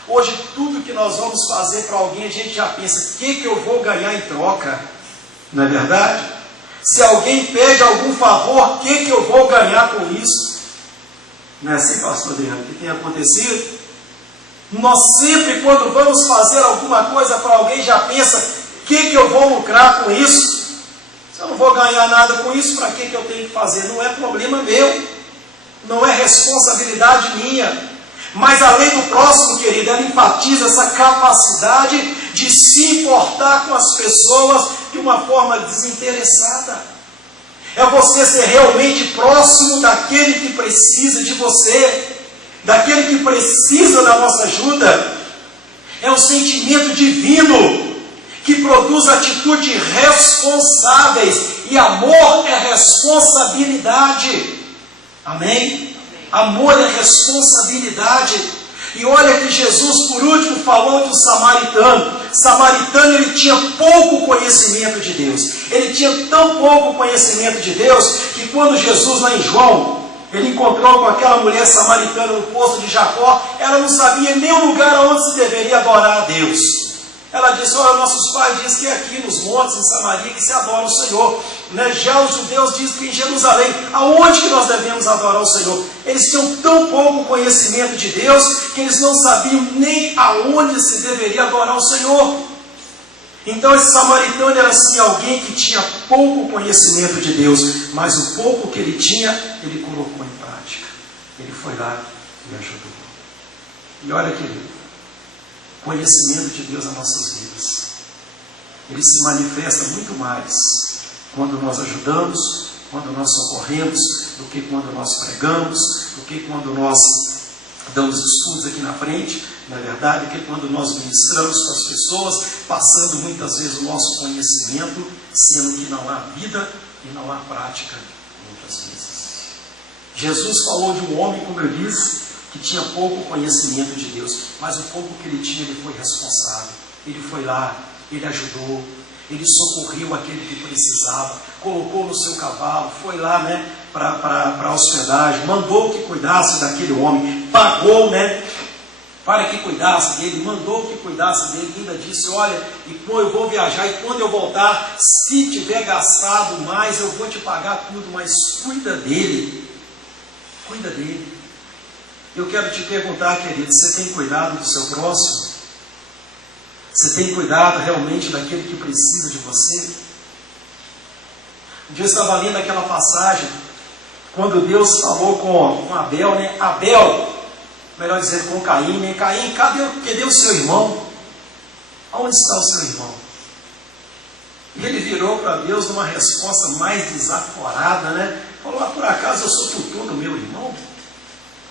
Hoje, tudo que nós vamos fazer para alguém, a gente já pensa, o que eu vou ganhar em troca? Não é verdade? Se alguém pede algum favor, o que eu vou ganhar com isso? Não é assim, pastor Adriano, que tem acontecido? Nós sempre, quando vamos fazer alguma coisa para alguém, já pensa, o que eu vou lucrar com isso? Se eu não vou ganhar nada com isso, para que eu tenho que fazer? Não é problema meu, não é responsabilidade minha. Mas além do próximo, querido, ela enfatiza essa capacidade de se importar com as pessoas de uma forma desinteressada. É você ser realmente próximo daquele que precisa de você, daquele que precisa da nossa ajuda. É um sentimento divino que produz atitudes responsáveis, e amor é responsabilidade. Amém? Amor é responsabilidade. E olha que Jesus, por último, falou do samaritano. Samaritano, ele tinha pouco conhecimento de Deus. Ele tinha tão pouco conhecimento de Deus, que quando Jesus, lá em João, ele encontrou com aquela mulher samaritana no poço de Jacó, ela não sabia nem o lugar onde se deveria adorar a Deus. Ela disse, olha, nossos pais dizem que é aqui nos montes, em Samaria, que se adora o Senhor. Já os judeus dizem que em Jerusalém, aonde que nós devemos adorar o Senhor? Eles tinham tão pouco conhecimento de Deus, que eles não sabiam nem aonde se deveria adorar o Senhor. Então esse samaritano era assim, alguém que tinha pouco conhecimento de Deus, mas o pouco que ele tinha, ele colocou em prática. Ele foi lá e ajudou. E olha, querido, conhecimento de Deus nas nossas vidas, ele se manifesta muito mais quando nós ajudamos, quando nós socorremos, do que quando nós pregamos, do que quando nós damos estudos aqui na frente, na verdade, do que quando nós ministramos com as pessoas, passando muitas vezes o nosso conhecimento, sendo que não há vida e não há prática muitas vezes. Jesus falou de um homem, como eu disse, que tinha pouco conhecimento de Deus, mas o pouco que ele tinha, ele foi responsável. Ele foi lá, ele ajudou, ele socorreu aquele que precisava, colocou no seu cavalo, foi lá, para a hospedagem, mandou que cuidasse daquele homem, pagou, para que cuidasse dele, mandou que cuidasse dele, ainda disse, olha, eu vou viajar e quando eu voltar, se tiver gastado mais, eu vou te pagar tudo, mas cuida dele. Cuida dele. Eu quero te perguntar, querido, você tem cuidado do seu próximo? Você tem cuidado realmente daquele que precisa de você? Um dia eu estava lendo aquela passagem, quando Deus falou com Abel, Abel, melhor dizendo com Caim, Caim, cadê o seu irmão? Aonde está o seu irmão? E ele virou para Deus numa resposta mais desaforada, falou, por acaso eu sou tutor do meu irmão?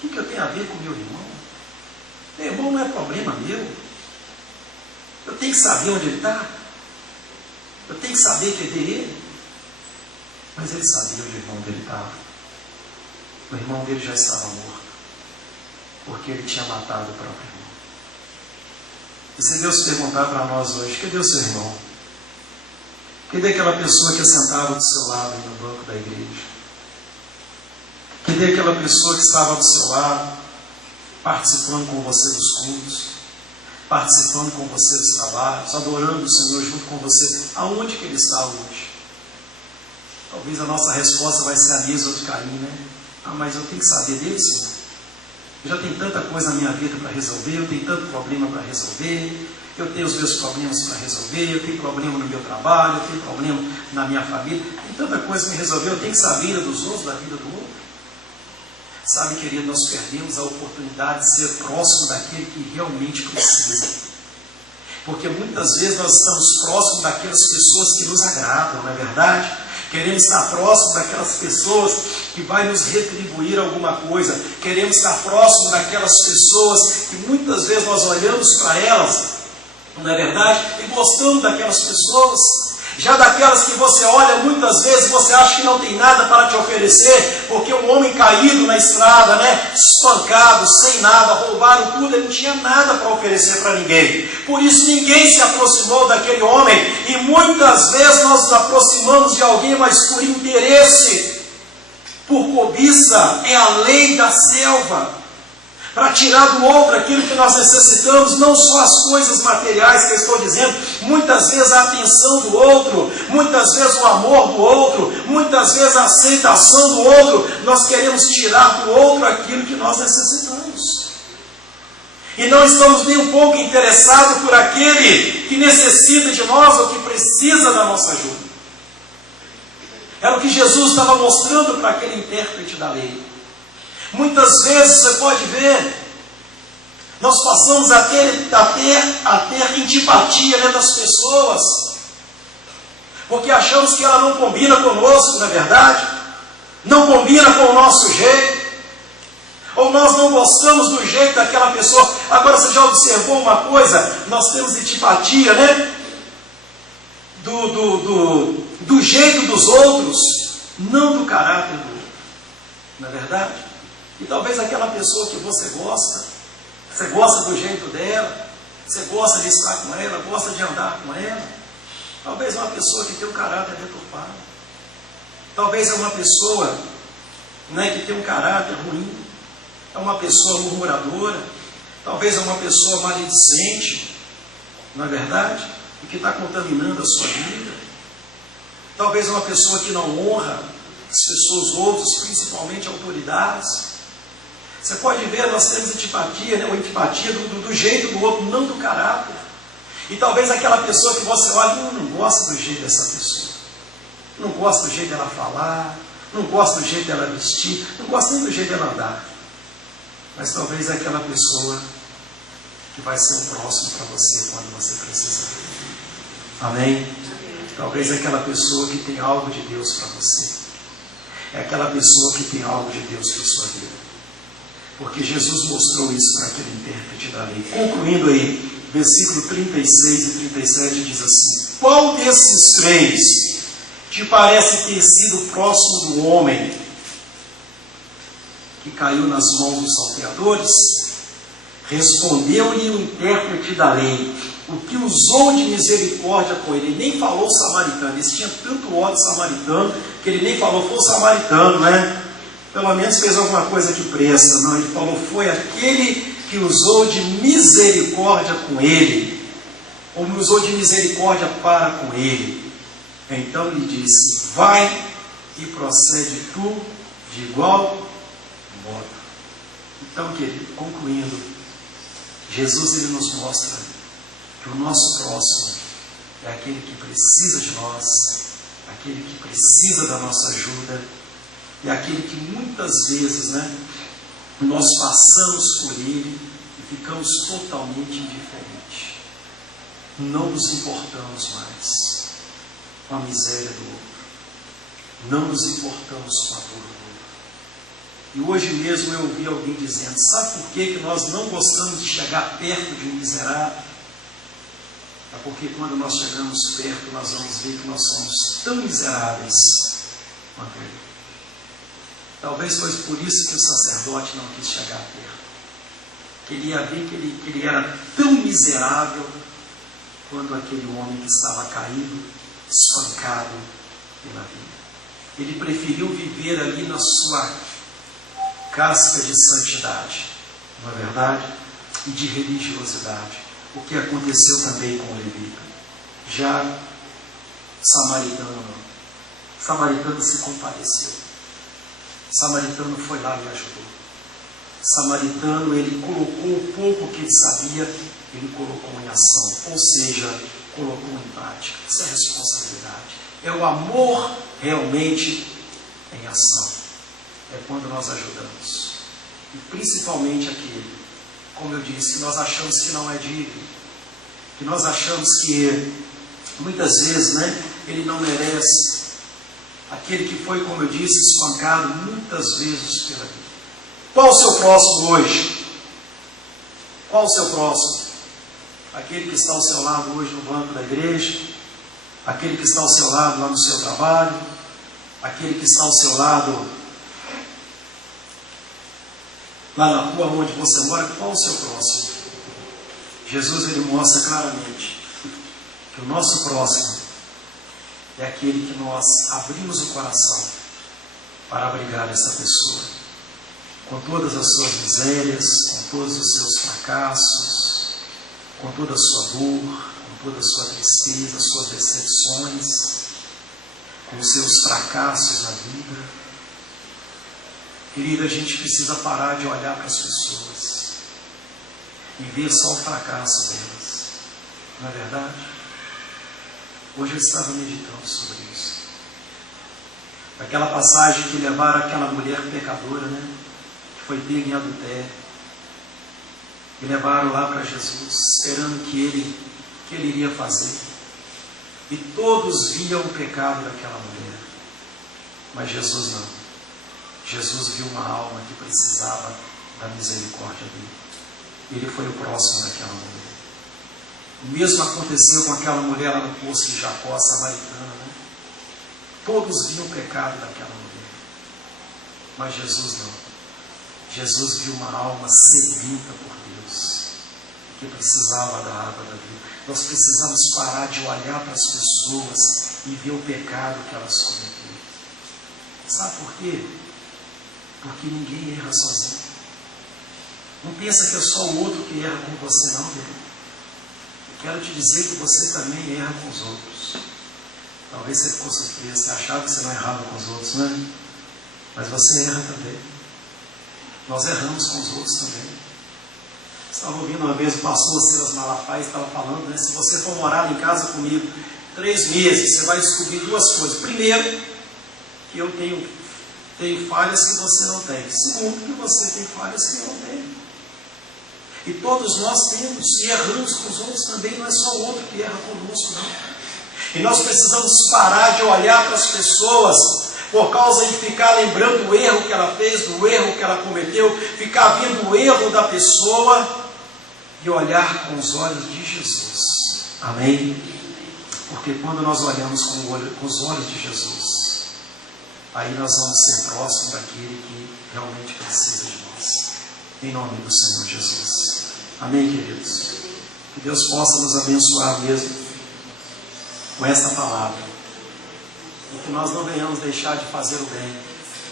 O que eu tenho a ver com meu irmão? Meu irmão não é problema meu. Eu tenho que saber onde ele está. Eu tenho que saber que é dele. Mas ele sabia onde o irmão dele estava. O irmão dele já estava morto, porque ele tinha matado o próprio irmão. E se Deus perguntar para nós hoje, cadê o seu irmão? Cadê aquela pessoa que sentava do seu lado no banco da igreja? Cadê aquela pessoa que estava do seu lado, participando com você dos cultos? participando com você dos trabalhos, adorando o Senhor junto com você, aonde que Ele está hoje? Talvez a nossa resposta vai ser a mesma de Caim, né? Ah, mas eu tenho que saber dele, Senhor. Eu já tenho tanta coisa na minha vida para resolver, eu tenho tanto problema para resolver, eu tenho os meus problemas para resolver, eu tenho problema no meu trabalho, eu tenho problema na minha família, tem tanta coisa para resolver, eu tenho que saber a vida dos outros, da vida do outro. Sabe, querido, nós perdemos a oportunidade de ser próximo daquele que realmente precisa. Porque muitas vezes nós estamos próximos daquelas pessoas que nos agradam, não é verdade? Queremos estar próximo daquelas pessoas que vai nos retribuir alguma coisa. Queremos estar próximo daquelas pessoas que muitas vezes nós olhamos para elas, não é verdade? E gostamos daquelas pessoas. Já daquelas que você olha muitas vezes, você acha que não tem nada para te oferecer, porque um homem caído na estrada, né, espancado, sem nada, roubaram tudo, ele não tinha nada para oferecer para ninguém. Por isso ninguém se aproximou daquele homem, e muitas vezes nós nos aproximamos de alguém, mas por interesse, por cobiça, é a lei da selva. Para tirar do outro aquilo que nós necessitamos, não só as coisas materiais que eu estou dizendo, muitas vezes a atenção do outro, muitas vezes o amor do outro, muitas vezes a aceitação do outro, nós queremos tirar do outro aquilo que nós necessitamos. E não estamos nem um pouco interessados por aquele que necessita de nós ou que precisa da nossa ajuda. Era o que Jesus estava mostrando para aquele intérprete da lei. Muitas vezes você pode ver, nós passamos a ter antipatia, né, das pessoas, porque achamos que ela não combina conosco, não é verdade? Não combina com o nosso jeito, ou nós não gostamos do jeito daquela pessoa. Agora você já observou uma coisa? Nós temos antipatia, né? Do jeito dos outros, não do caráter do outro, não é verdade? E talvez aquela pessoa que você gosta do jeito dela, você gosta de estar com ela, gosta de andar com ela, talvez é uma pessoa que tem um caráter deturpado, talvez é uma pessoa, né, que tem um caráter ruim, é uma pessoa murmuradora, talvez é uma pessoa maledicente, não é verdade? E que está contaminando a sua vida, talvez é uma pessoa que não honra as pessoas outras, principalmente autoridades. Você pode ver, nós temos antipatia, né? Ou antipatia do jeito do outro, não do caráter. E talvez aquela pessoa que você olha, não gosta do jeito dessa pessoa, não gosta do jeito dela falar, não gosta do jeito dela vestir, não gosta nem do jeito dela andar. Mas talvez é aquela pessoa que vai ser um próximo para você quando você precisar. Amém? Talvez é aquela pessoa que tem algo de Deus para você. É aquela pessoa que tem algo de Deus para a sua vida. Porque Jesus mostrou isso para aquele intérprete da lei. Concluindo aí, versículo 36 e 37 diz assim: qual desses três te parece ter sido próximo do homem que caiu nas mãos dos salteadores? Respondeu-lhe o intérprete da lei, o que usou de misericórdia com ele. Ele nem falou samaritano, ele tinha tanto ódio samaritano, que ele nem falou, foi o samaritano, né? Pelo menos fez alguma coisa que presta. Não, ele falou, foi aquele que usou de misericórdia com ele, ou usou de misericórdia para com ele. Então lhe disse, vai e procede tu de igual modo. Então, querido, concluindo, Jesus ele nos mostra que o nosso próximo é aquele que precisa de nós, aquele que precisa da nossa ajuda, é aquele que muitas vezes, né, nós passamos por ele e ficamos totalmente indiferentes. Não nos importamos mais com a miséria do outro. Não nos importamos com a dor do outro. E hoje mesmo eu ouvi alguém dizendo, sabe por que nós não gostamos de chegar perto de um miserável? É porque quando nós chegamos perto, nós vamos ver que nós somos tão miseráveis quanto ele. Talvez foi por isso que o sacerdote não quis chegar perto. Queria ver que ele era tão miserável quanto aquele homem que estava caído, espancado pela vida. Ele preferiu viver ali na sua casca de santidade, não é verdade? E de religiosidade, o que aconteceu também com o levita. Já samaritano se compadeceu. Samaritano foi lá e ajudou. Samaritano, ele colocou o pouco que ele sabia, ele colocou em ação, ou seja, colocou em prática. Isso é responsabilidade. É o amor realmente em ação. É quando nós ajudamos. E principalmente aquele, como eu disse, que nós achamos que não é digno, que nós achamos que muitas vezes, ele não merece. Aquele que foi, como eu disse, espancado muitas vezes pela vida. Qual o seu próximo hoje? Qual o seu próximo? Aquele que está ao seu lado hoje no banco da igreja? Aquele que está ao seu lado lá no seu trabalho? Aquele que está ao seu lado lá na rua onde você mora? Qual o seu próximo? Jesus, ele mostra claramente que o nosso próximo é aquele que nós abrimos o coração para abrigar essa pessoa, com todas as suas misérias, com todos os seus fracassos, com toda a sua dor, com toda a sua tristeza, suas decepções, com os seus fracassos na vida. Querida, a gente precisa parar de olhar para as pessoas e ver só o fracasso delas. Não é verdade? Hoje eu estava meditando sobre isso. Aquela passagem que levaram aquela mulher pecadora, que foi pega em adultério. E levaram lá para Jesus, esperando que ele iria fazer. E todos viam o pecado daquela mulher. Mas Jesus não. Jesus viu uma alma que precisava da misericórdia dele. Ele foi o próximo daquela mulher. O mesmo aconteceu com aquela mulher lá no poço de Jacó, a samaritana. Todos viam o pecado daquela mulher. Mas Jesus não. Jesus viu uma alma sedenta por Deus, que precisava da água da vida. Nós precisamos parar de olhar para as pessoas e ver o pecado que elas cometeram. Sabe por quê? Porque ninguém erra sozinho. Não pensa que é só o outro que erra com você, não, querido. Quero te dizer que você também erra com os outros. Talvez você ficou surpreso, você achava que você não errava com os outros, Mas você erra também. Nós erramos com os outros também. Estava ouvindo uma vez o pastor Silas Malafaia, estava falando, se você for morar em casa comigo 3 meses, você vai descobrir 2 coisas. Primeiro, que eu tenho falhas que você não tem. Segundo, que você tem falhas que eu não tenho. E todos nós temos, e erramos com os outros também, não é só o outro que erra conosco, não. E nós precisamos parar de olhar para as pessoas por causa de ficar lembrando o erro que ela fez, do erro que ela cometeu, ficar vendo o erro da pessoa e olhar com os olhos de Jesus. Amém? Porque quando nós olhamos com os olhos de Jesus, aí nós vamos ser próximos daquele que realmente precisa de nós. Em nome do Senhor Jesus. Amém, queridos? Que Deus possa nos abençoar mesmo com essa palavra. E que nós não venhamos deixar de fazer o bem.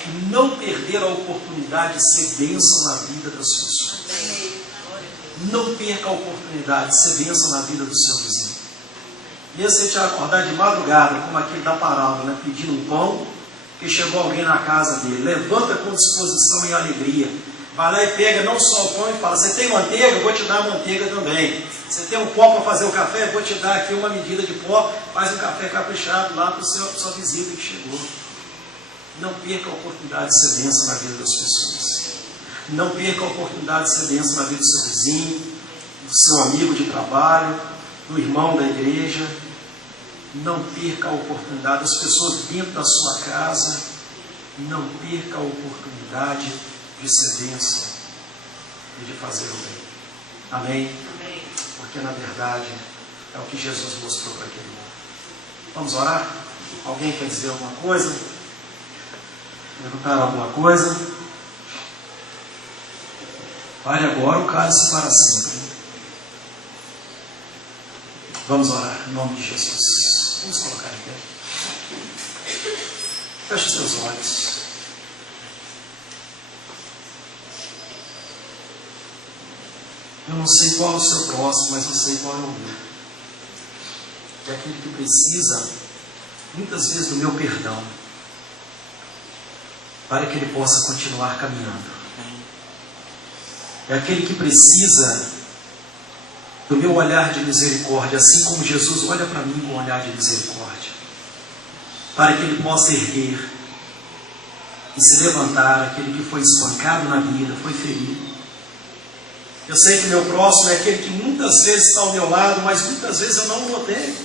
E não perder a oportunidade de ser bênção na vida das pessoas. Não perca a oportunidade de ser bênção na vida do seu vizinho. Mesmo se você te acordar de madrugada, como aquele da parábola, pedindo um pão, que chegou alguém na casa dele. Levanta com disposição e alegria. Vai lá e pega não só o pão e fala: você tem manteiga? Eu vou te dar manteiga também. Você tem um pó para fazer o café? Eu vou te dar aqui uma medida de pó. Faz um café caprichado lá para o sua visita que chegou. Não perca a oportunidade de ser bênção na vida das pessoas. Não perca a oportunidade de ser bênção na vida do seu vizinho, do seu amigo de trabalho, do irmão da igreja. Não perca a oportunidade das pessoas dentro da sua casa. Não perca a oportunidade de ser bênção e de fazer o bem. Amém? Amém? Porque na verdade é o que Jesus mostrou para aquele mundo. Vamos orar? Alguém quer dizer alguma coisa? Perguntar alguma coisa? Pare agora o cálice para sempre. Vamos orar em nome de Jesus. Vamos colocar em pé. Feche seus olhos. Eu não sei qual é o seu próximo, mas eu sei qual é o meu. É aquele que precisa, muitas vezes, do meu perdão, para que ele possa continuar caminhando. É aquele que precisa do meu olhar de misericórdia, assim como Jesus olha para mim com um olhar de misericórdia, para que ele possa erguer e se levantar, aquele que foi espancado na vida, foi ferido. Eu sei que meu próximo é aquele que muitas vezes está ao meu lado, mas muitas vezes eu não o notei.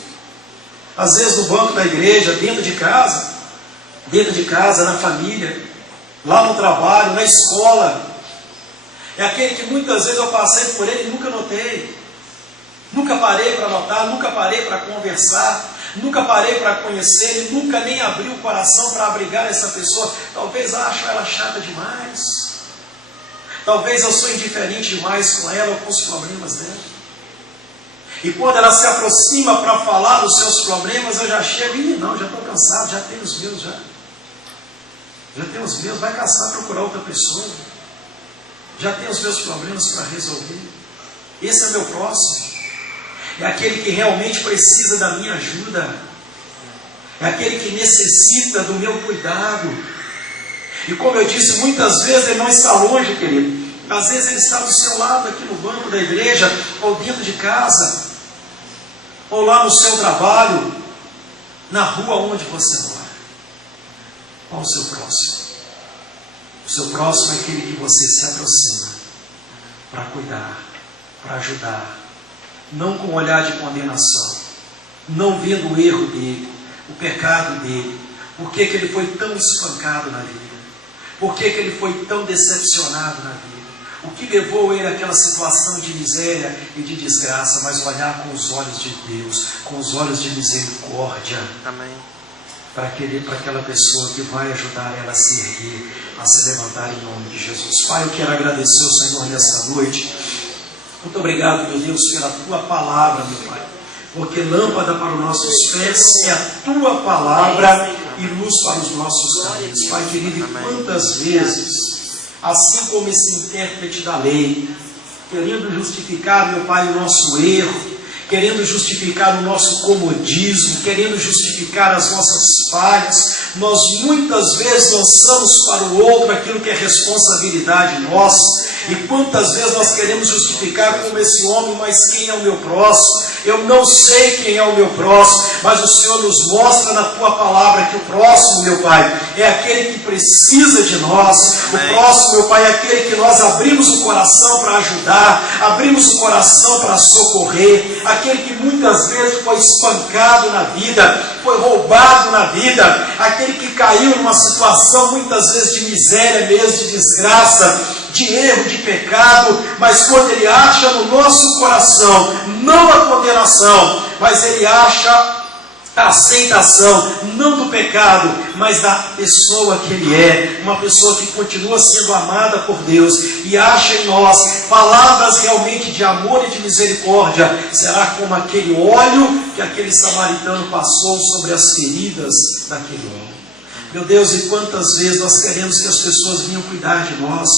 Às vezes no banco da igreja, dentro de casa, na família, lá no trabalho, na escola. É aquele que muitas vezes eu passei por ele e nunca notei. Nunca parei para notar, nunca parei para conversar, nunca parei para conhecer ele, nunca nem abri o coração para abrigar essa pessoa. Talvez acho ela chata demais. Talvez eu sou indiferente demais com ela ou com os problemas dela. E quando ela se aproxima para falar dos seus problemas, eu já chego e não, já estou cansado, já tenho os meus já. Já tenho os meus, vai caçar, procurar outra pessoa. Já tenho os meus problemas para resolver. Esse é meu próximo. É aquele que realmente precisa da minha ajuda. É aquele que necessita do meu cuidado. E como eu disse, muitas vezes ele não está longe, querido. Às vezes ele está do seu lado, aqui no banco da igreja, ou dentro de casa, ou lá no seu trabalho, na rua onde você mora. Qual o seu próximo? O seu próximo é aquele que você se aproxima para cuidar, para ajudar, não com um olhar de condenação, não vendo o erro dele, o pecado dele, por que ele foi tão espancado na vida, por que ele foi tão decepcionado na vida, o que levou ele àquela situação de miséria e de desgraça, mas olhar com os olhos de Deus, com os olhos de misericórdia. Amém. Para aquela pessoa que vai ajudar ela a se erguer, a se levantar em nome de Jesus. Pai, eu quero agradecer ao Senhor nesta noite. Muito obrigado, meu Deus, pela Tua palavra, meu Pai. Porque lâmpada para os nossos pés é a Tua palavra e luz para os nossos caminhos. Pai querido, e quantas vezes, assim como esse intérprete da lei, querendo justificar, meu Pai, o nosso erro, querendo justificar o nosso comodismo, querendo justificar as nossas falhas, nós muitas vezes lançamos para o outro aquilo que é responsabilidade nossa. E quantas vezes nós queremos justificar como esse homem, mas quem é o meu próximo? Eu não sei quem é o meu próximo, mas o Senhor nos mostra na Tua palavra que o próximo, meu Pai, é aquele que precisa de nós. O próximo, meu Pai, é aquele que nós abrimos o coração para ajudar, abrimos o coração para socorrer, aquele que muitas vezes foi espancado na vida, foi roubado na vida, aquele que caiu numa situação muitas vezes de miséria mesmo, de desgraça, de erro, de pecado, mas quando ele acha no nosso coração, não a condenação, mas ele acha a aceitação, não do pecado, mas da pessoa que ele é, uma pessoa que continua sendo amada por Deus, e acha em nós palavras realmente de amor e de misericórdia, será como aquele óleo que aquele samaritano passou sobre as feridas daquele homem. Meu Deus, e quantas vezes nós queremos que as pessoas venham cuidar de nós,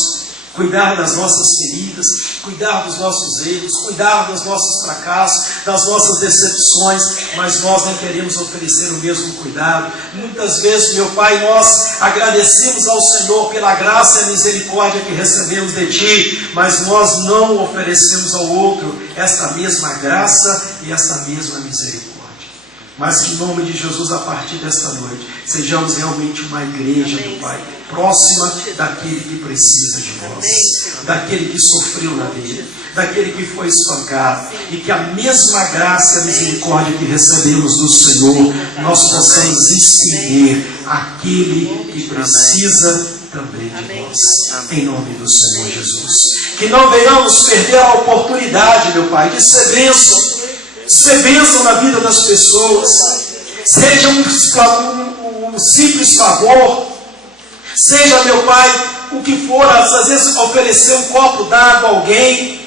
cuidar das nossas feridas, cuidar dos nossos erros, cuidar dos nossos fracassos, das nossas decepções, mas nós não queremos oferecer o mesmo cuidado. Muitas vezes, meu Pai, nós agradecemos ao Senhor pela graça e a misericórdia que recebemos de Ti, mas nós não oferecemos ao outro esta mesma graça e esta mesma misericórdia. Mas que em nome de Jesus, a partir desta noite, sejamos realmente uma igreja, meu Pai, próxima daquele que precisa de nós, daquele que sofreu na vida, daquele que foi espancado, e que a mesma graça e a misericórdia que recebemos do Senhor, nós possamos estender àquele que precisa também de nós, em nome do Senhor Jesus. Que não venhamos perder a oportunidade, meu Pai, de ser bênção na vida das pessoas, seja um simples favor, seja, meu Pai, o que for, às vezes oferecer um copo d'água a alguém,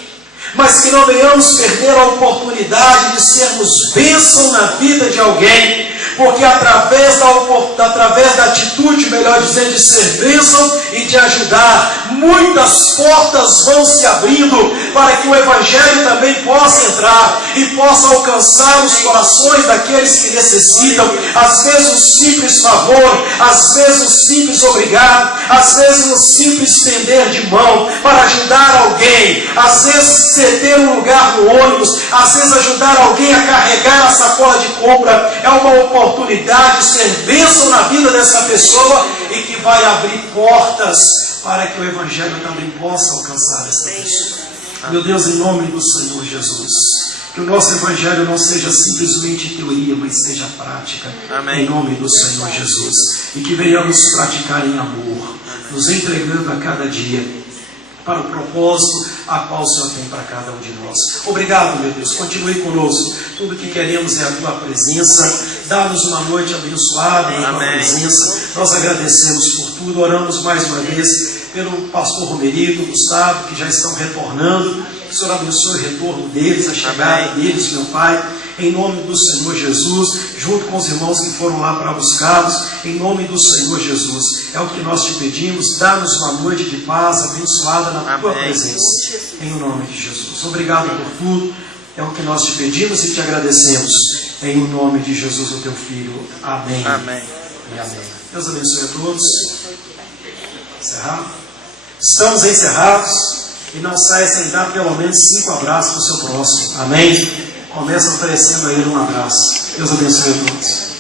mas que não venhamos perder a oportunidade de sermos bênção na vida de alguém, porque através da atitude, melhor dizendo, de ser bênção e de ajudar, muitas portas vão se abrindo para que o Evangelho também possa entrar e possa alcançar os corações daqueles que necessitam. Às vezes um simples favor, às vezes um simples obrigado, às vezes um simples estender de mão para ajudar alguém, às vezes ceder um lugar no ônibus, às vezes ajudar alguém a carregar a sacola de compra, é uma oportunidade de ser bênção na vida dessa pessoa e que vai abrir portas para que o Evangelho também possa alcançar essa pessoa. Meu Deus, em nome do Senhor Jesus, que o nosso Evangelho não seja simplesmente teoria, mas seja prática. Amém. Em nome do Senhor Jesus. E que venhamos praticar em amor, nos entregando a cada dia para o propósito a qual o Senhor tem para cada um de nós. Obrigado, meu Deus. Continue conosco. Tudo que queremos é a Tua presença. Dá-nos uma noite abençoada na Tua presença. Nós agradecemos por tudo. Oramos mais uma vez pelo pastor Romerito, Gustavo, que já estão retornando. Que o Senhor abençoe o retorno deles, a chegada deles, meu Pai. Em nome do Senhor Jesus, junto com os irmãos que foram lá para buscá-los, em nome do Senhor Jesus, é o que nós te pedimos. Dá-nos uma noite de paz abençoada na Tua presença, em nome de Jesus. Obrigado por tudo, é o que nós te pedimos e te agradecemos, em nome de Jesus, o Teu Filho. Amém. Amém. E amém. Deus abençoe a todos. Encerrado? Estamos encerrados. E não saia sem dar pelo menos 5 abraços para o seu próximo. Amém? Começa oferecendo a ele um abraço. Deus abençoe a todos.